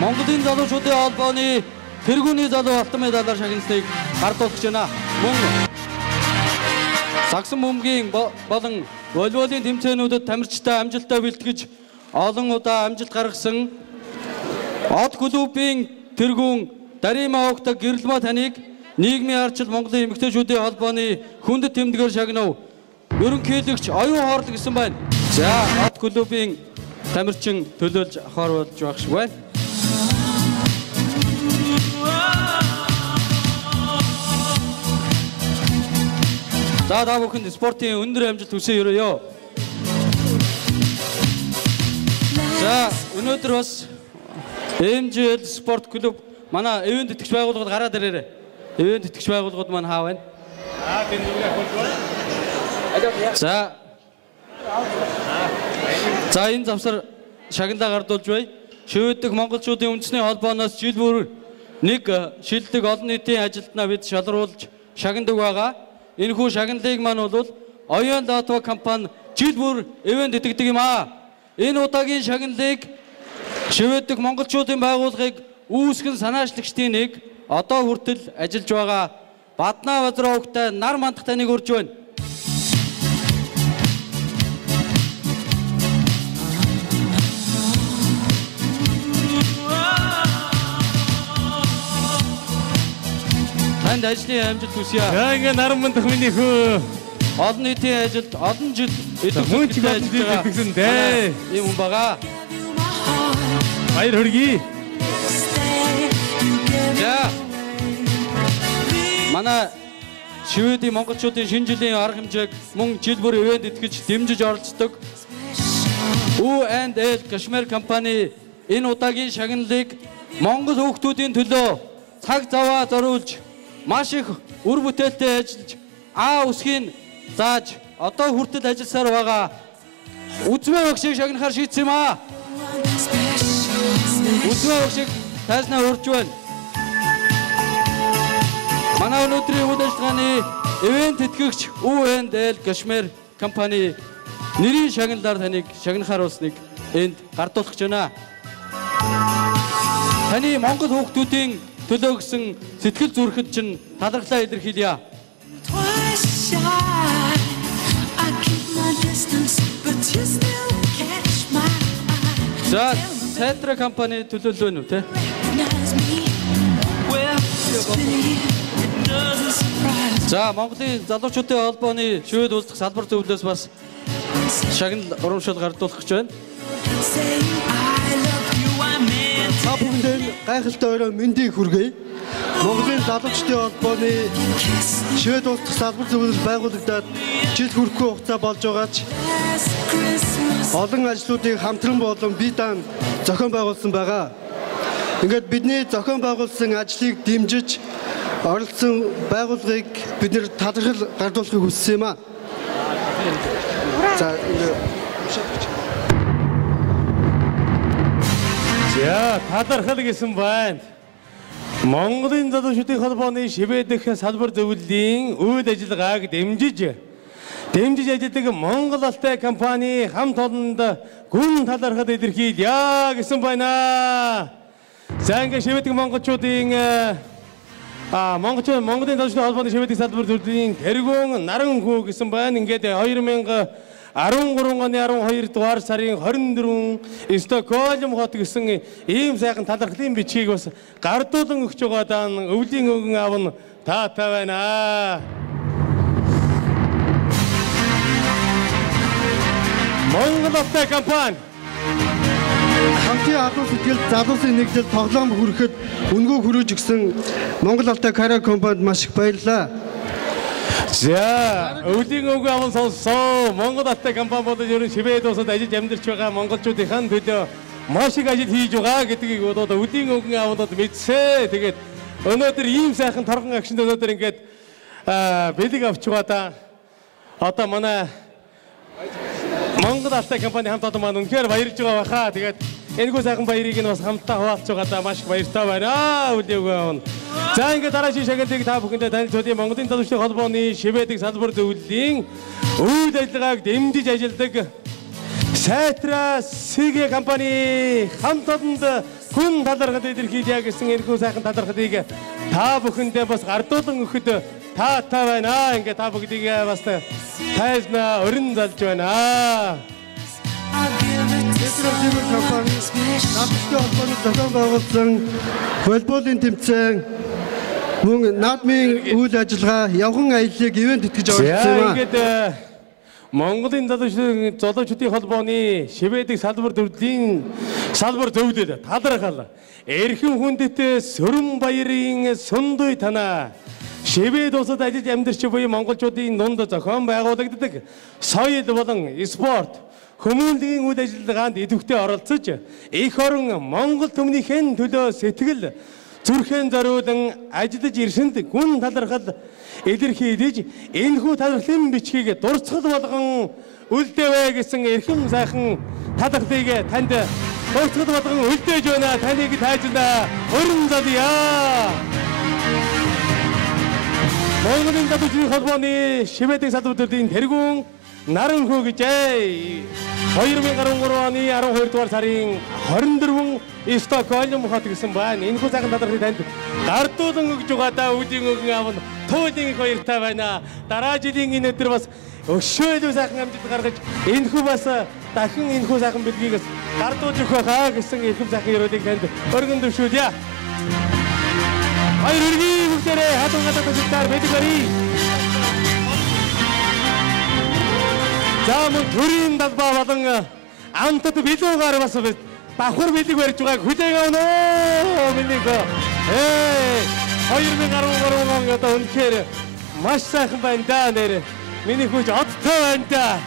Монголын залуучуудын холбооны тэргүүний залуу алтан медалаар шагналыг гардуулж байна. Мөн сагсан бөмбөгийн болон волейболын тэмцээнүүдэд тамирчтай амжилттай бэлтгэж олон удаа амжилт гаргасан Од клубын тэргүүн Дарима Огта Гэрэлмаа таныг нийгмийн арчил Монголын эмэгтэйчүүдийн холбооны хүндэт тэмдгээр шагнав. Ерөнхийлөгч оюун хоорл гэсэн байна. За Од клубын тамирчин төлөөлж ахаар болж байх шиг байна. За та бүхэнд спортын өндөр амжилт хүсье өрөөё. За өнөөдөр бас MGL спорт клуб манай ивент итгэж байгууллагууд гараад ирээрэй. Ивент итгэж байгууллагууд маань хаа байна? За энэ завсар шагналаа гардуулж бай. Шивэдэх монголчуудын үндэсний холбооноос жил бүр нэг шилдэг олон нийтийн ажилтнаа бид шалруулж шагнадаг байгаа. Энэхүү шагналыг маань бол Оюун Лото компани жил бүр ивент итгэдэг юм аа. Энэ удаагийн шагналыг Шивэдэх монголчуудын байгууллагыг үүсгэн санаачлагчдын нэг одоо хүртэл ажиллаж байгаа Баднаа Базаровтай нар мандах таныг урьж байна. Танд ажлын амжилт хүсье. За ингээ нар мандах миний хөө. Олон нийтийн ажилд олон жил мөн ч ажиллаж байсан дээ. Ийм хүн байгаа. Баяр хүргэе. За манай Шивэдийн монголчуудын шинэ жилийн арга хэмжээг мөн жил бүр ивент итгэж дэмжиж оролцдог U&L Кашмир компани энэ удаагийн шагналыг монгол хүүхдүүдийн төлөө цаг заваа зориулж маш их үр бүтээлтэй ажиллаж А үсгийн зааж одоо хүртэл ажилласаар байгаа Үзмэ багшийг шагнахаар шийдсэн юм аа. Үзмэ багшийг тайзнаа урьж байна. Манай өнөөдрийн үйл ажиллагааны ивент тэтгэгч U&L Кашмир компани нэрийн шагналаар таныг шагнахаар болсныг энд гардуулж байна. Таны монгол хүүхдүүдийн төлөө гэсэн сэтгэл зүрэхэд чинь талархлаа илэрхийлье. За Сайтра компани төлөөлөө нү те? За Монголын залуучуудын холбооны Шивэд улсдах салбар зөвлөлөөс бас шагнал урамшуул гардуулах гэж байна. Та бүхэнд гайхалтай өрөө мэндийг хүргэе. Монголын залуучуудын холбооны Шивэд улсдах салбар зөвлөл байгуулагдаад жил хүрэхгүй хугацаа болж байгаач олон ажлуудыг хамтран болон бие даан зохион байгуулсан байгаа. Ингээд бидний зохион байгуулсан ажлыг дэмжиж оролцсон байгууллагыг бид нэр талархал гардуулахыг хүссэн юм аа. За талархал гэсэн байна. Монголын залуучуудын холбооны Шивэдэх салбар зөвлөлийн үйл ажиллагааг дэмжиж ажилладаг Монгол Алтай компани хамт олонд гүн талархал илэрхийлье гэсэн байна. За ингээ Шивэдэх монголчуудын Монголын залуучуудын холбооны Шивэдэх салбар зөвлөлийн тэргүүн наран хүү гэсэн байна. Ингээд 2013 оны 12 дугаар сарын 24 Стокгольм хот гэсэн ийм сайхан талархлын бичгийг бас гардуулан өгч байгаа дан өвлийн өвгөн аав нь таатай байна. Монгол Алтай компани хамтын адуу сэтгэл залуусын нэгдэл тоглоом хүрэхэд үнгүй хүрэж өгсөн Монгол Алтай Кара компанид маш их баярлалаа. За өвлийн өвгөн аав нь сонсоо Монгол Алтай компани болон ерөн Шивэд улсад ажиллаж амьдарч байгаа монголчуудын төлөө маш их ажил хийж байгаа гэдгийг одоо өвлийн өвгөн аавнууд мэдсэ. Тэгээд өнөөдөр ийм сайхан торгон агшинд өнөөдөр ингээд бэлэг авч байгаа. Одоо манай Монгол Алтай компани хамт олон маань үнэхээр баярлж байгаа баха. Тэгээд энэхүү сайхан баярыг нь бас хамтдаа хуваалцж байгаадаа маш их баяртай байна. Үлээгөө. За ингээд дараагийн шагналыг та бүхэндээ танилцуулъя. Монголын залуучдын холбооны шивэдэг салбар зөвлөлийн үйл ажиллагааг дэмжиж ажилладаг Сайтра Сигэ компани хамт олонд хүн талархал илэрхийлье гэсэн энэхүү сайхан талархлыг та бүхэндээ бас гардуулан өгөхөд таатай байна. Ингээд та бүгдийг бас тайлна өрн залж байна. Сайтра Сигэ компани хамтдаа холбооны зохион байгуулсан волейболын тэмцээн мөн наадмын үйл ажиллагаа явган аяллыг ивент итгэж оролцсон юм. Ингээд Монголын залуучдын холбооны шивэдэг салбар төвлийн салбар зөвлөл талархал эрхэм хүндэт сөрөн баярын сундуй танаа шивэд улсад ажиллаж амьдарч буй монголчуудын дунд зохион байгуулагддаг соёл болон спорт хүмүүнлэгийн үйл ажиллагаанд идэвхтэй оролцож их орон Монгол төмнийхэн төлөө сэтгэл зүрхэн зориулан ажиллаж ирсэнд гүн талархал илэрхийлж энэхүү талархлын бичгийг дурсгал болгон үлдээвэ гэсэн эрхэм сайхан талархлыг танд дурсгал болгон үлдээж байна. Таныг тайзлаа өрн залъя. Монголын залуучдын холбооны шивэдэг салбар төрлийн тэргүүн наран хөө гэж 2013 оны 12 дугаар сарын 24-нд Стокгольм хот гэсэн байна. Энэ хүү сайхан талархлыг танд гардуулан өгж байгаадаа үдийн өгөн авна. Туулын их баяртай байна. Дараа жилийн энэ өдөр бас өшөөлөө сайхан амжилт гаргаж энэ хүү бас дахин энэ хүү сайхан бэлгийг гардуулж өгөх байхаа гэсэн эрхэм сайхан ёроолыг танд өргөн дэвшүүлье. Баяр хүргэе бүгдээрээ хатунгата төсөлтөөр байдаг барий. За мөн төрийн далбаа болон амтд билүүгээр бас давхар бэлэг барьж байгааг хүлээн авна уу миний гоо. 2013 он одоо үнэхээр маш сайхан байна да нэр. Миний хүүч одтой байна да.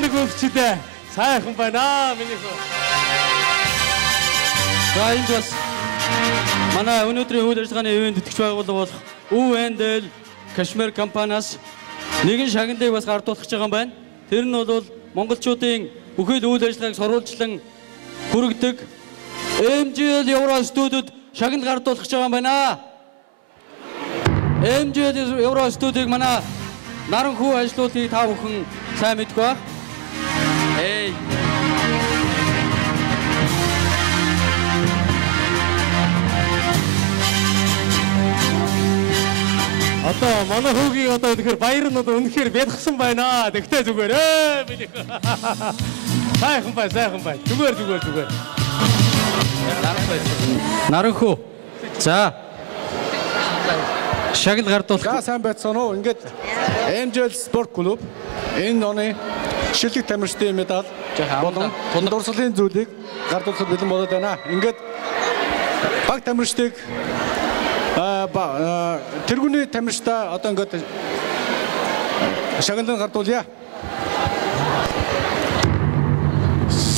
Нэг өвчтэй сайхан байна миний хөө. За энэ бас манай өнөөдрийн үйл ажиллагааны ивент итгэж байгууллага болох ÜНДL Кашмир компаниас нэгэн шагналыг бас гардуулах гэж байгаа юм байна. Тэр нь бол монголчуудын бүхэл үйл ажиллагааг соруулжлан хүргэдэг MGL Евро студид шагнал гардуулах гэж байгаа юм байна. MGL Евро студийг манай наран хүү ажлуудыг та бүхэн сайн мэдэх ба. Одоо манай хүүгийн одоо тэгэхээр баяр нь одоо үнэхээр бэлгсэн байна. Тэгтээ зүгээр билээ. Сайхан бай. Зүгээр. Наран хүү. За. Шагнал гардуулах. За сайн байцгаана уу. Ингээд MGL спорт клуб энэ оны шилдэг тамирчдын медаль болон дурслын зүйлийг гардуулахад бэлэн болоод байна. Ингээд баг тамирчдыг тэргүүний тамирчдаа одоо ингээд шагналыг гардуулъя.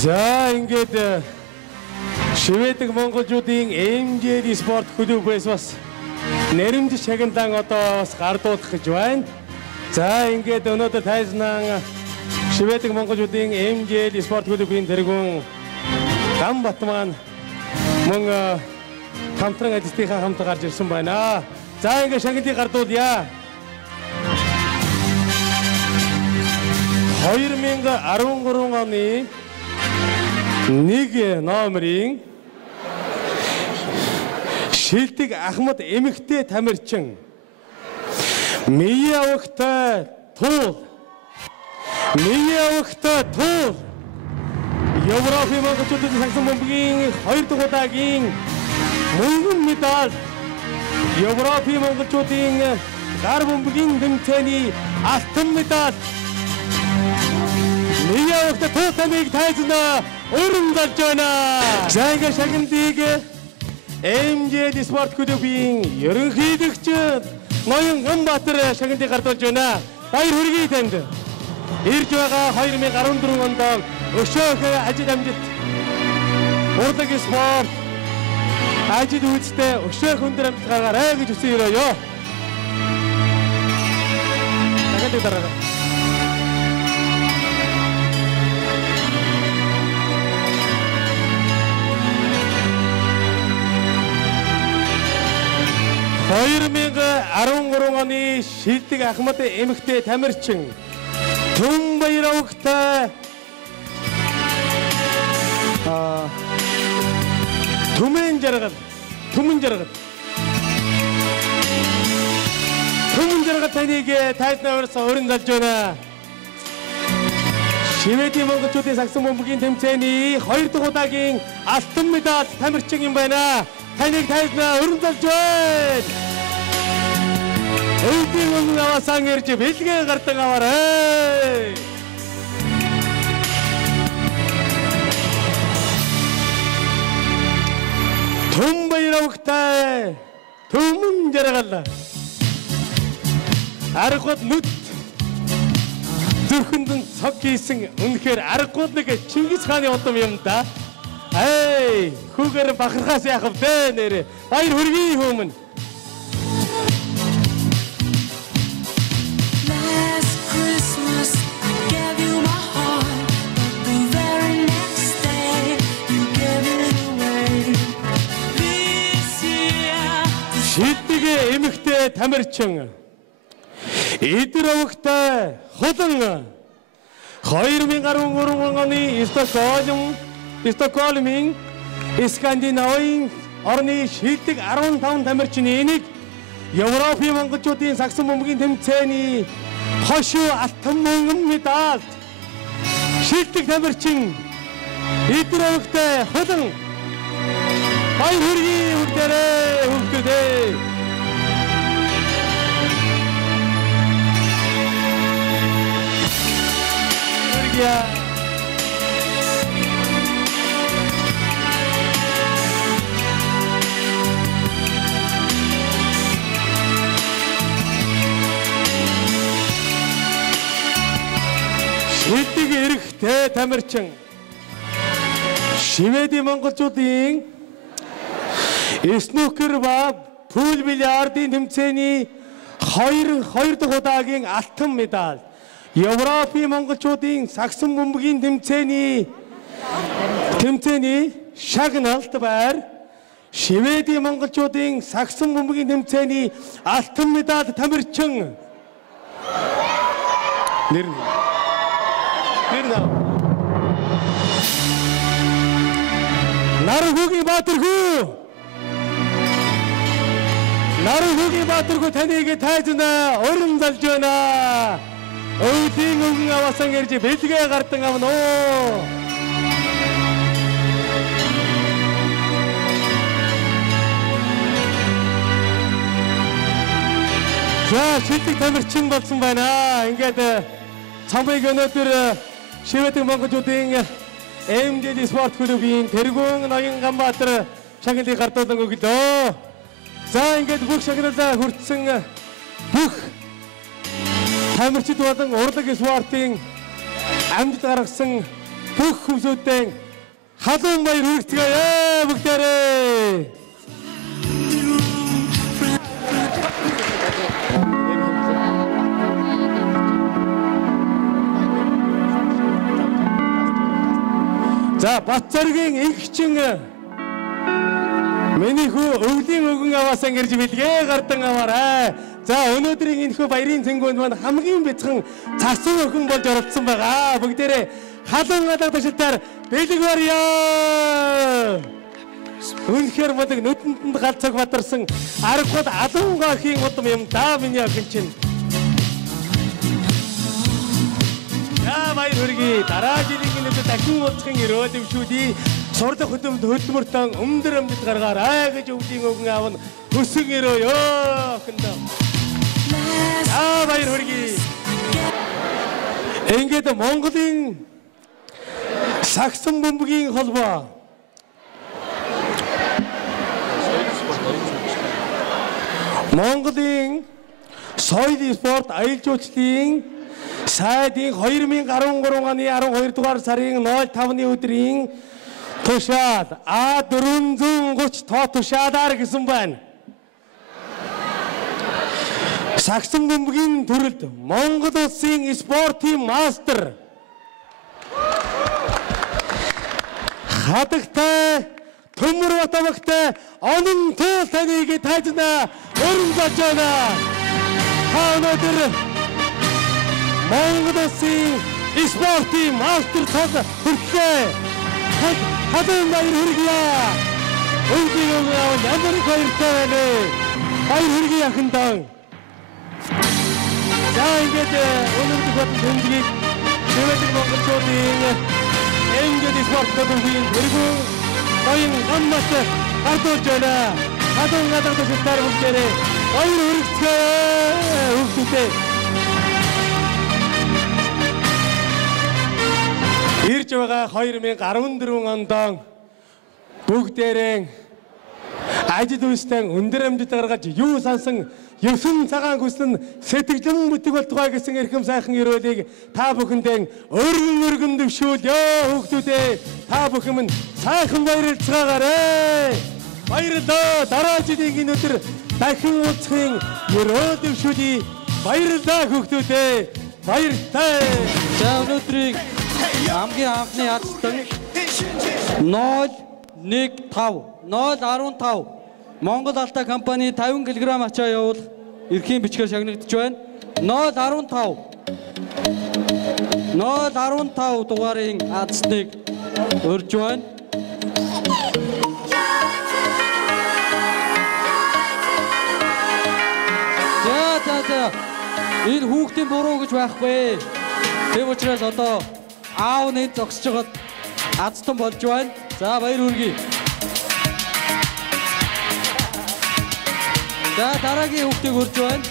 За ингээд шивэдэг монголчуудын MGL спорт клубээс бас нэрмж шагналаа одоо бас гардуулах гэж байна. За ингээд өнөөдөр тайзнан шивэдэг монголчуудын MGL спорт клубын тэргүүн Гамбат маань мөн хамтран ажилтнынхаа хамт гарч ирсэн байна. За ингээд шагналыг гардуулъя. 2013 оны 1 номерын шилдэг Ахмад эмэгтэй тамирчин Миявагтай туул Европын монголчуудын сагсан бомбгийн 2 дахь удаагийн мөнгөн медаль Европын монголчуудын гар бомбгийн тэмцээний алтан медаль Миявагтай туул тамиг тайзнаа өрн залж байна. За ингээд шагналыг MGL спорт клубын ерөнхийлөгч Ноён Ганбаатар шагналыг гардуулж байна. Баяр хүргэе танд. Ирж байгаа 2014 онд өшөөх ажил амжилт урлаг спорт ажил үйлстэй өшөө хүндрэ амжилт гаргаарай гэж хүсэн өрөөё. Дахиад дараа. (2013) оны шилдэг Ахмад эмэгтэй тамирчин Түмбаяровтай Түмэн жаргал таныг тайлбарласан өрн залж байна. Шведийн монголчуудын сагсан бөмбөгийн тэмцээний 2 дахь удаагийн алтан медаль тамирчин юм байна. Таныг тайлбарлаа өрн залж байна. Өвдийн өмнө авасан ирж бэлгээ гардан аваарай. Түмбаяровтай Түмэн жаргал аргууд нүд зүрхэнд нь цог хийсэн үнэхээр аргууд нэг Чингис хааны удам юм да. Хүүгээр бахархаас яах вэ нэрэ. Баяр хүргэе хүмүүн. Шилдэг эмэгтэй тамирчин Идровогтой Хулан 2013 оны Стокгольмын Скандинавын орны шилдэг 15 тамирчны энийг Европын монголчуудын сагсан бөмбөгийн тэмцээний хошуу алтан мөнгөн медаль шилдэг тамирчин Идровогтой Хулан баяр хүргэе хүүхдээрээ. Шилдэг эрэгтэй тамирчин Шведийн монголчуудын снукер ба пул бильярдын тэмцээний 2 дахь удаагийн алтан медаль Европын монголчуудын сагсан бөмбөгийн тэмцээний шагналт байр Шведийн монголчуудын сагсан бөмбөгийн тэмцээний алтан медаль тамирчин нэр Нархуугийн Баатархүү таныг тайзна өрн залж байна. Өвдийн өвгөн авасан ирж бэлгээ гардан авна уу. За шилдэг тамирчин болсон байна. Ингээд цамбайг өнөөдөр Шведийн монголчуудын MJD спорт клубын тэргүүн ноён Ганбаатар шагналыг гардуулан өглөө. За ингээд бүх шагналаа хүртсэн бүх тамирчид болон урлаг спортын амжилт гаргасан бүх хүмүүстэй халуун баяр хүргэцгээе бүгдээрээ. За Батцаргийн инхчин миний хүү өвлийн өгөн аваасан гэрж бэлгээ гардан аваарай. За өнөөдрийн энэхүү баярын цэнгүүнд маань хамгийн бяцхан цасан өхөн болж оролцсон байгаа. Бүгдээрээ халуун алга ташилтаар бэлэг барья. Үнэхээр модог нүдэнд галцаг бадарсан аргууд алуунгахийн удам юм да миний охин чинь. За баяр хүргэе. Дараагийн нэг дахин уулзахын өрөө дэвшүүдий сурдаг хөдөлмөрт хөдөлмөртөө өмдөр амжилт гаргаарай гэж өвлийн өгөн аав нь хүсэн өрөөё охиндоо. За баяр хүргэе. Ингээд Монголын сагсан бөмбөгийн холбоо Монголын соёл спорт аялал жуулчлалын сайдын 2013 оны 12 дугаар сарын 05-ны өдрийн Тушаад А430 тоо тушаадаар гэсэн байна. Сагсан бөмбөгийн төрөлд Монгол улсын спортын мастер хадагтай төмөр батавагтай онон туул таныг тайзна өрн зож байна. Та өнөөдөр Монгол улсын спортын мастер цад хүртлээ. Хадын баяр хүргье. Өнөөдөр ямар баяртай байна. Баяр хүргье ахындан. За ингээд өнөөдөр батан тэмдэглийг шивэдэг монголчуудын ингээд спорт төдийн өргөн баян гаммат хардуулж байна. Хадын гадаад төсөлтөр бүгдээрээ баяр хүргэцгээе хүүхдүүдээ. Ирж байгаа 2014 онд бүгдээрээ ажил үйлстэй өндөр амжилт гаргаж юу сансан 9 цагаан хүснэ сэтгэлэн бүтэг болтугай гэсэн эрхэм сайхан өрөөлийг та бүхэндээ өргөн дэвшүүлье хүүхдүүдээ. Та бүхэн сайхан баярлцгаагаарай. Баярлалаа. Дараа жилийн өнөөдөр дахин уулзахын өрөө дэвшүүлье. Баярлалаа хүүхдүүдээ. Баяртай. За өнөөдрийг хамгийн анхны ядалтан 015 Монгол Алтай компани 50 кг ачаа явуулах эрхийн бичгээр шагнагдж байна. 015 дугаарын адасныг өрж байна. За. Энэ хүүхдийн буруу гэж байхгүй. Тэв учраас одоо аав нэг зогсож байгаад адстан болж байна. За баяр хүргэе. За дараагийн хүүхдийг өрж байна.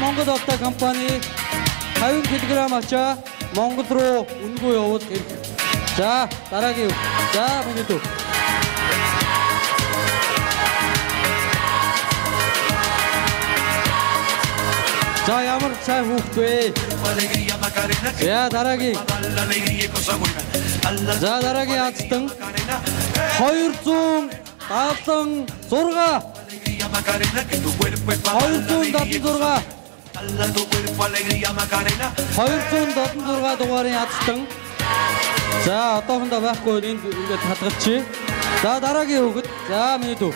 Монгол Алтай компани 50 кг ачаа Монгол руу үнгүй явуул. За дараагийн за минут. За ямар сайн хүүхд вэ? За дараагийн. За дараагийн адстан 276 дугаарын адстан. За одоохондоо байхгүй энд ингээд хадгалчихъя. За дараагийн хүүхэд. За минут.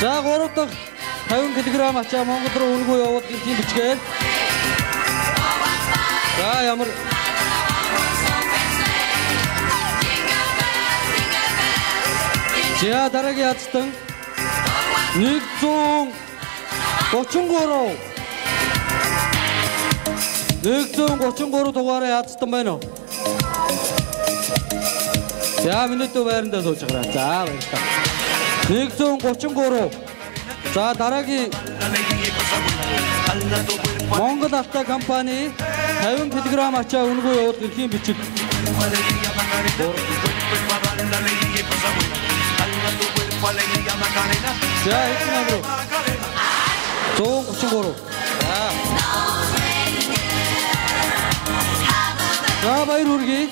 За 3 дахь 50 кг ачаа Монгол руу үнгүй явуулах эрхийн бичгээр. За ямар За дараагийн адстан 133 дугаарыг адстан байна уу? За минут байрандаа сууж гараа. За баярлалаа. 133. За дараагийн Монгол Алтай компани 50 кг ачаа үнгүй явуулах эрхийн бичиг. За эцэг нэмэр 133. За баяр хүргэе.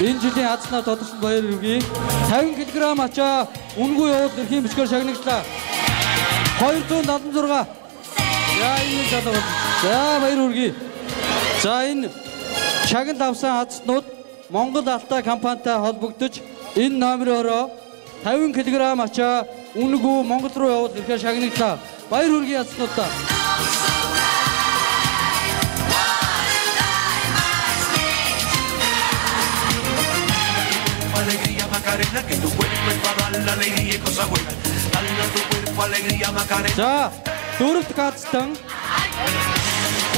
Энэ жилийн хадснаар тодорхой баяр хүргэе. 50 кг ачаа үнгүй явуулах эрхийн бичгээр шагнагдлаа. 276. За энэ залуу. За баяр хүргэе. За энэ шагнал авсан хадснууд Монгол Алтай компанитай холбогдож энэ номероор 50 кг ачаа үнгүй Монгол руу явуулах эрхээр шагнагдлаа. Баяр хүргэе хадснуудаа. За дөрөвт гацтан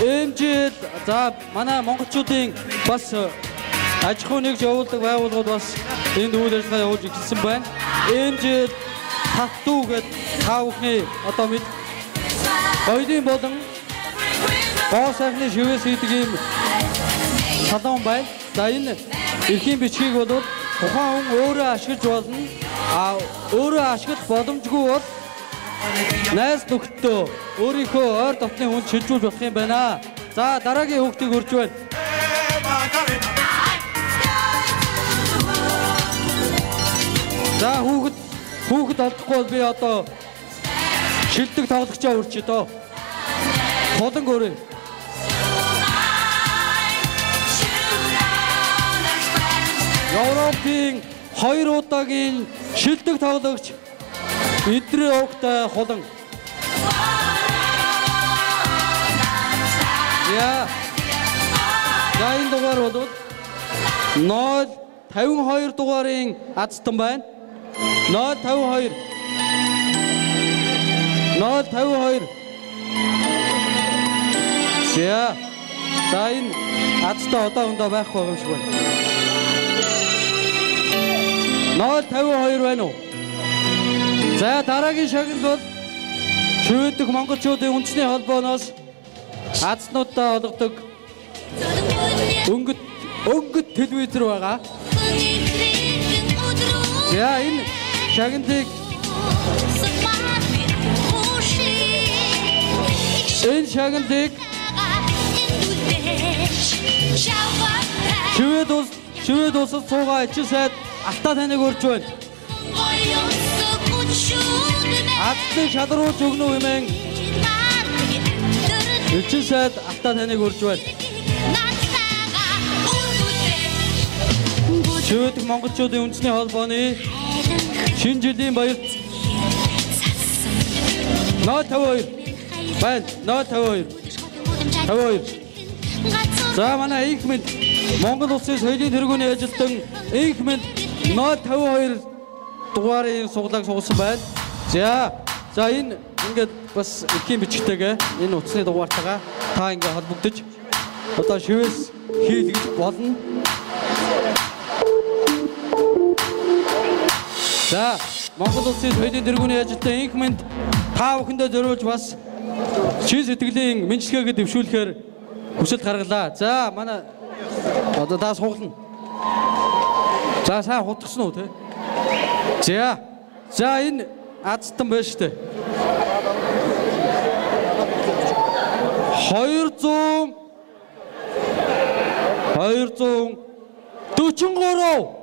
эмжид за манай монголчуудын бас аж ахуй нэгж явуулдаг байгууллагууд бас энд үйл ажиллагаа явуулж ирсэн байна. Эмжид татуу гэдэг та бүхний одоо мэд хоёрын болон гоо сайхны шивээс хийдэг юм салон байна. За энэ эрхийн бичгийг бол тухайн хүн өөрөө ашиглаж болно. Өөрөө ашиглах боломжгүй бол найз нөхдөд өөрийнхөө ойр дотны хүнд шилжүүлж болох юм байна. За дараагийн хүүхдийг өрж байна. За хүүхэд олдохгүй бол би одоо шилдэг тоглогчоо үрчээ дөө. Холон өрөө. Европын 2 удаагийн шилдэг тоглогч Идрээ Огтой холон. За энэ дугаар бол 052 дугаарын азтан байна. 052. За энэ азтан одоо өндөө байхгүй юм шиг байна. 052 байна уу? За дараагийн шагнал бол шивэдэг монголчуудын үндэсний холбооноос азнуудаа олгодог өнгөт телевизэр байгаа. За энэ шагналыг шивэд улсад суугаа эчин сайд алтаа таныг өрж байна. Азтны шалруулж өгнө үү хэмээн эчин сайд алтаа таныг өрж байна. Шивэдэг монголчуудын үндэсний холбооны шинэ жилийн баярт 052 байна. 052. За манай инхмэд Монгол улсын соёлын тэргүүний ажилтан инхмэд 052 дугаарын суглааг сугалсан байна. За энэ ингээд бас эхийн бичгтэйгээ энэ утасны дугаартайгаа та ингээд холбогдож одоо шивээс хийлгэж болно. За Монгол улсын соёлын тэргүүний ажилтан инхмэд та бүхэндээ зориулж бас чин сэтгэлийн мэдлэгээ дэвшүүлэхээр хүсэлт гаргалаа. За манай одоо та суглана. За сайн хутгсан уу те? За энэ азтан байна шүү дээ. 243 243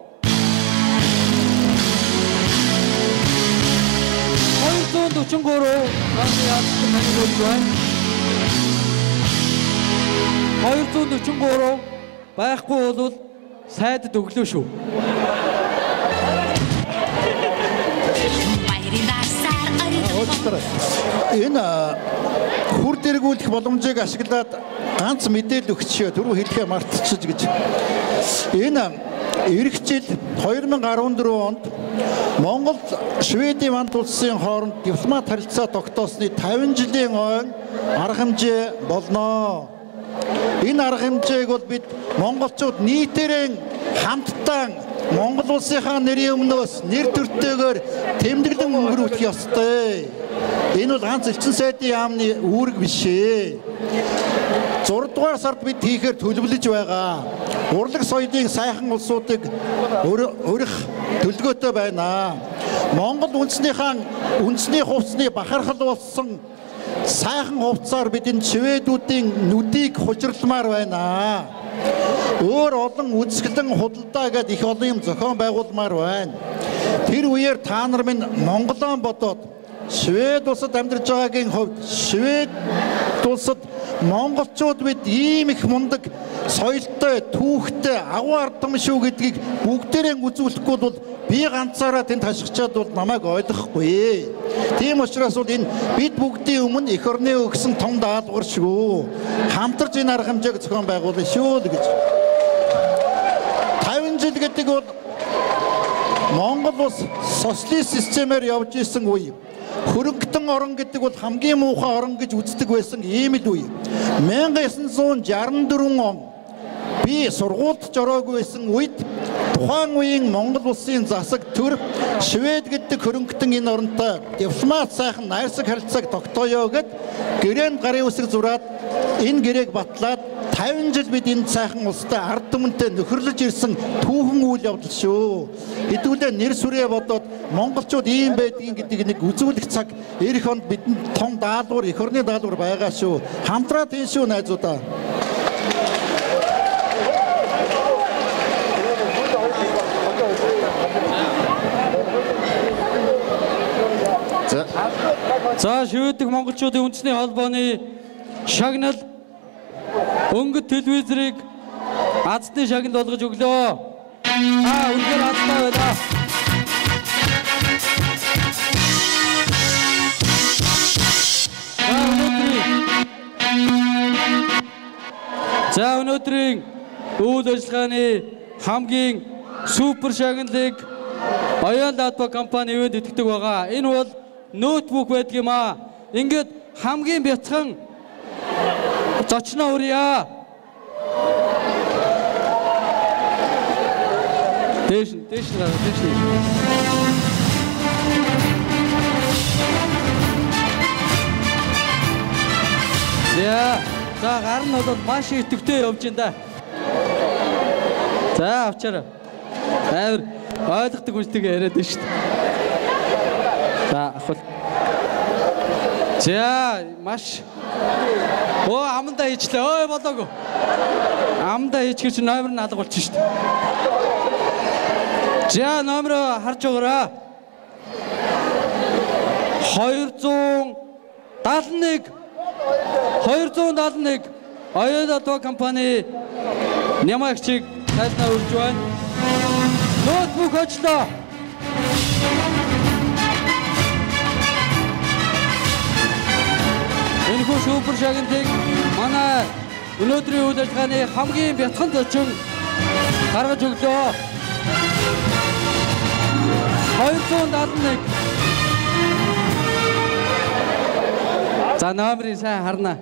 байхгүй бол сайдд өглөө шүү. Энэ хүр дэргүүлэх боломжийг ашиглаад ганц мэдээлэл өгчөө түрүү хэлэхээ мартчихж гэж. Энэ эх жил 2014 онд Монгол Шведийн вант улсын хооронд дипломат харилцаа тогтоосны 50 жилийн ойн арга хэмжээ болно. Энэ арга хэмжээг бол бид монголчууд нийтээрээ хамтдаа Монгол улсынхаа нэрийн өмнөөс нэр төртэйгээр тэмдэглэн өнгөрүүлэх ёстой. Энэ бол ганц элчин сайдын яамны үүрэг биш ээ. 6 дугаар сард бид хийхээр төлөвлөж байгаа. Урлаг соёлын сайхан улсуудыг өрөх төлөвлөгөөтэй байна. Монгол үндэсний хувцсны бахархал болсон сайхан хувцсаар бидний шведүүдийн нүдийг хужирламаар байна. Өөр олон үзэсгэлэн худалдаа гэдэг их олон юм зохион байгуулмаар байна. Тэр үеэр та нар минь Монголоо бодоод Швед улсад амьдарч байгаагийн хувьд Швед улсад монголчууд бид ийм их мундаг соёлтой, түүхтэй, агуу ардам шүү гэдгийг бүгдээрээ үзүүлэхгүй бол би ганцаараа тэнд хашгичаад бол намайг ойлгохгүй. Тийм учраас бол энэ бид бүгдийн өмнө эх орны өгсөн том даалгавар шүү. Хамтарч энэ арга хэмжээг зохион байгуулъя шүү л гэж. 50 жил гэдэг бол Монгол улс социалист системээр явж исэн үе. Хөрөнгөтөн орон гэдэг бол хамгийн муухай орон гэж үздэг байсан ийм л үе. 1964 он би сургуульд ороогүй байсан үед тухайн үеийн Монгол улсын засаг төр Швед гэдэг хөрөнгөтөн энэ оронтой дипломат сайхан найрсаг харилцааг тогтооё гэд гэрээнд гарын үсэг зураад энэ гэрээг батлаад 50 жил бид энэ сайхан улстай ард түмэнтэй нөхөрлөж ирсэн түүхэн үйл явдал шүү. Хэдүүлээ нэр сүрээ бодоод монголчууд ийм байдгийг гэдэг нэг үзүүлэх цаг эх онд бидэнд том даалгавар, эх орны даалгавар байгаа шүү. Хамтраад энэ шүү найзуудаа. За шивээдэг монголчуудын үндэсний холбооны шагнал өнгөт телевизорыг азны шагнал болгож өглөө. Үнээр азтай байлаа. За өнөөдрийн үйл ажиллагааны хамгийн супер шагналыг Оян Ладва компани ивэнд итгэдэг байгаа. Энэ бол ноутбук байдаг юм аа. Ингээд хамгийн бяцхан зочноо урья. Дэш. За гар нь бол маш идэвхтэй явж байна да. За авчаарай. Амар ойлгодог үнтэйгээ яриад байна шүү дээ. За авах. За маш амандаа хийчлээ. Ой болоогүй. Амандаа хийчих чинь номер нь алга болчих шүү дээ. За номер харж байгаарай. 271 Оян Ладва компани нямаагчийг тайлнаа үрж байна. Ноутбук очлоо. Энэхүү супер шагналыг манай өнөөдрийн үйл ажиллагааны хамгийн бяцхан зочин гаргаж өглөө. 271. За номерыг сайн харна.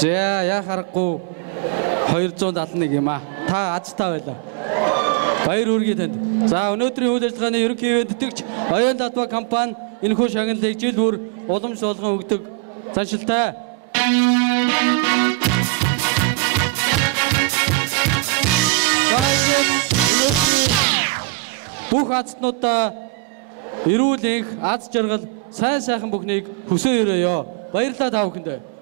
За яа харахгүй 271 юм аа. Та азтай байлаа. Баяр хүргэе танд. За өнөөдрийн үйл ажиллагааны ерөнхий ивэндтэгч Оян Ладва компани энэхүү шагналыг жил бүр уламж болгон өгдөг заншилтай. Бүх азтнуудаа эрүүл энх, аз жаргал, сайн сайхан бүхнийг хүсээ өрөөё. Баярлалаа та бүхэндээ.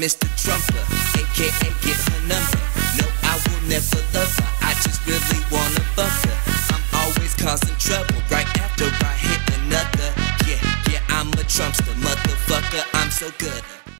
Mr. Trumper, aka get her number. No, I will never love her. I just really wanna fuck her. I'm always causing trouble.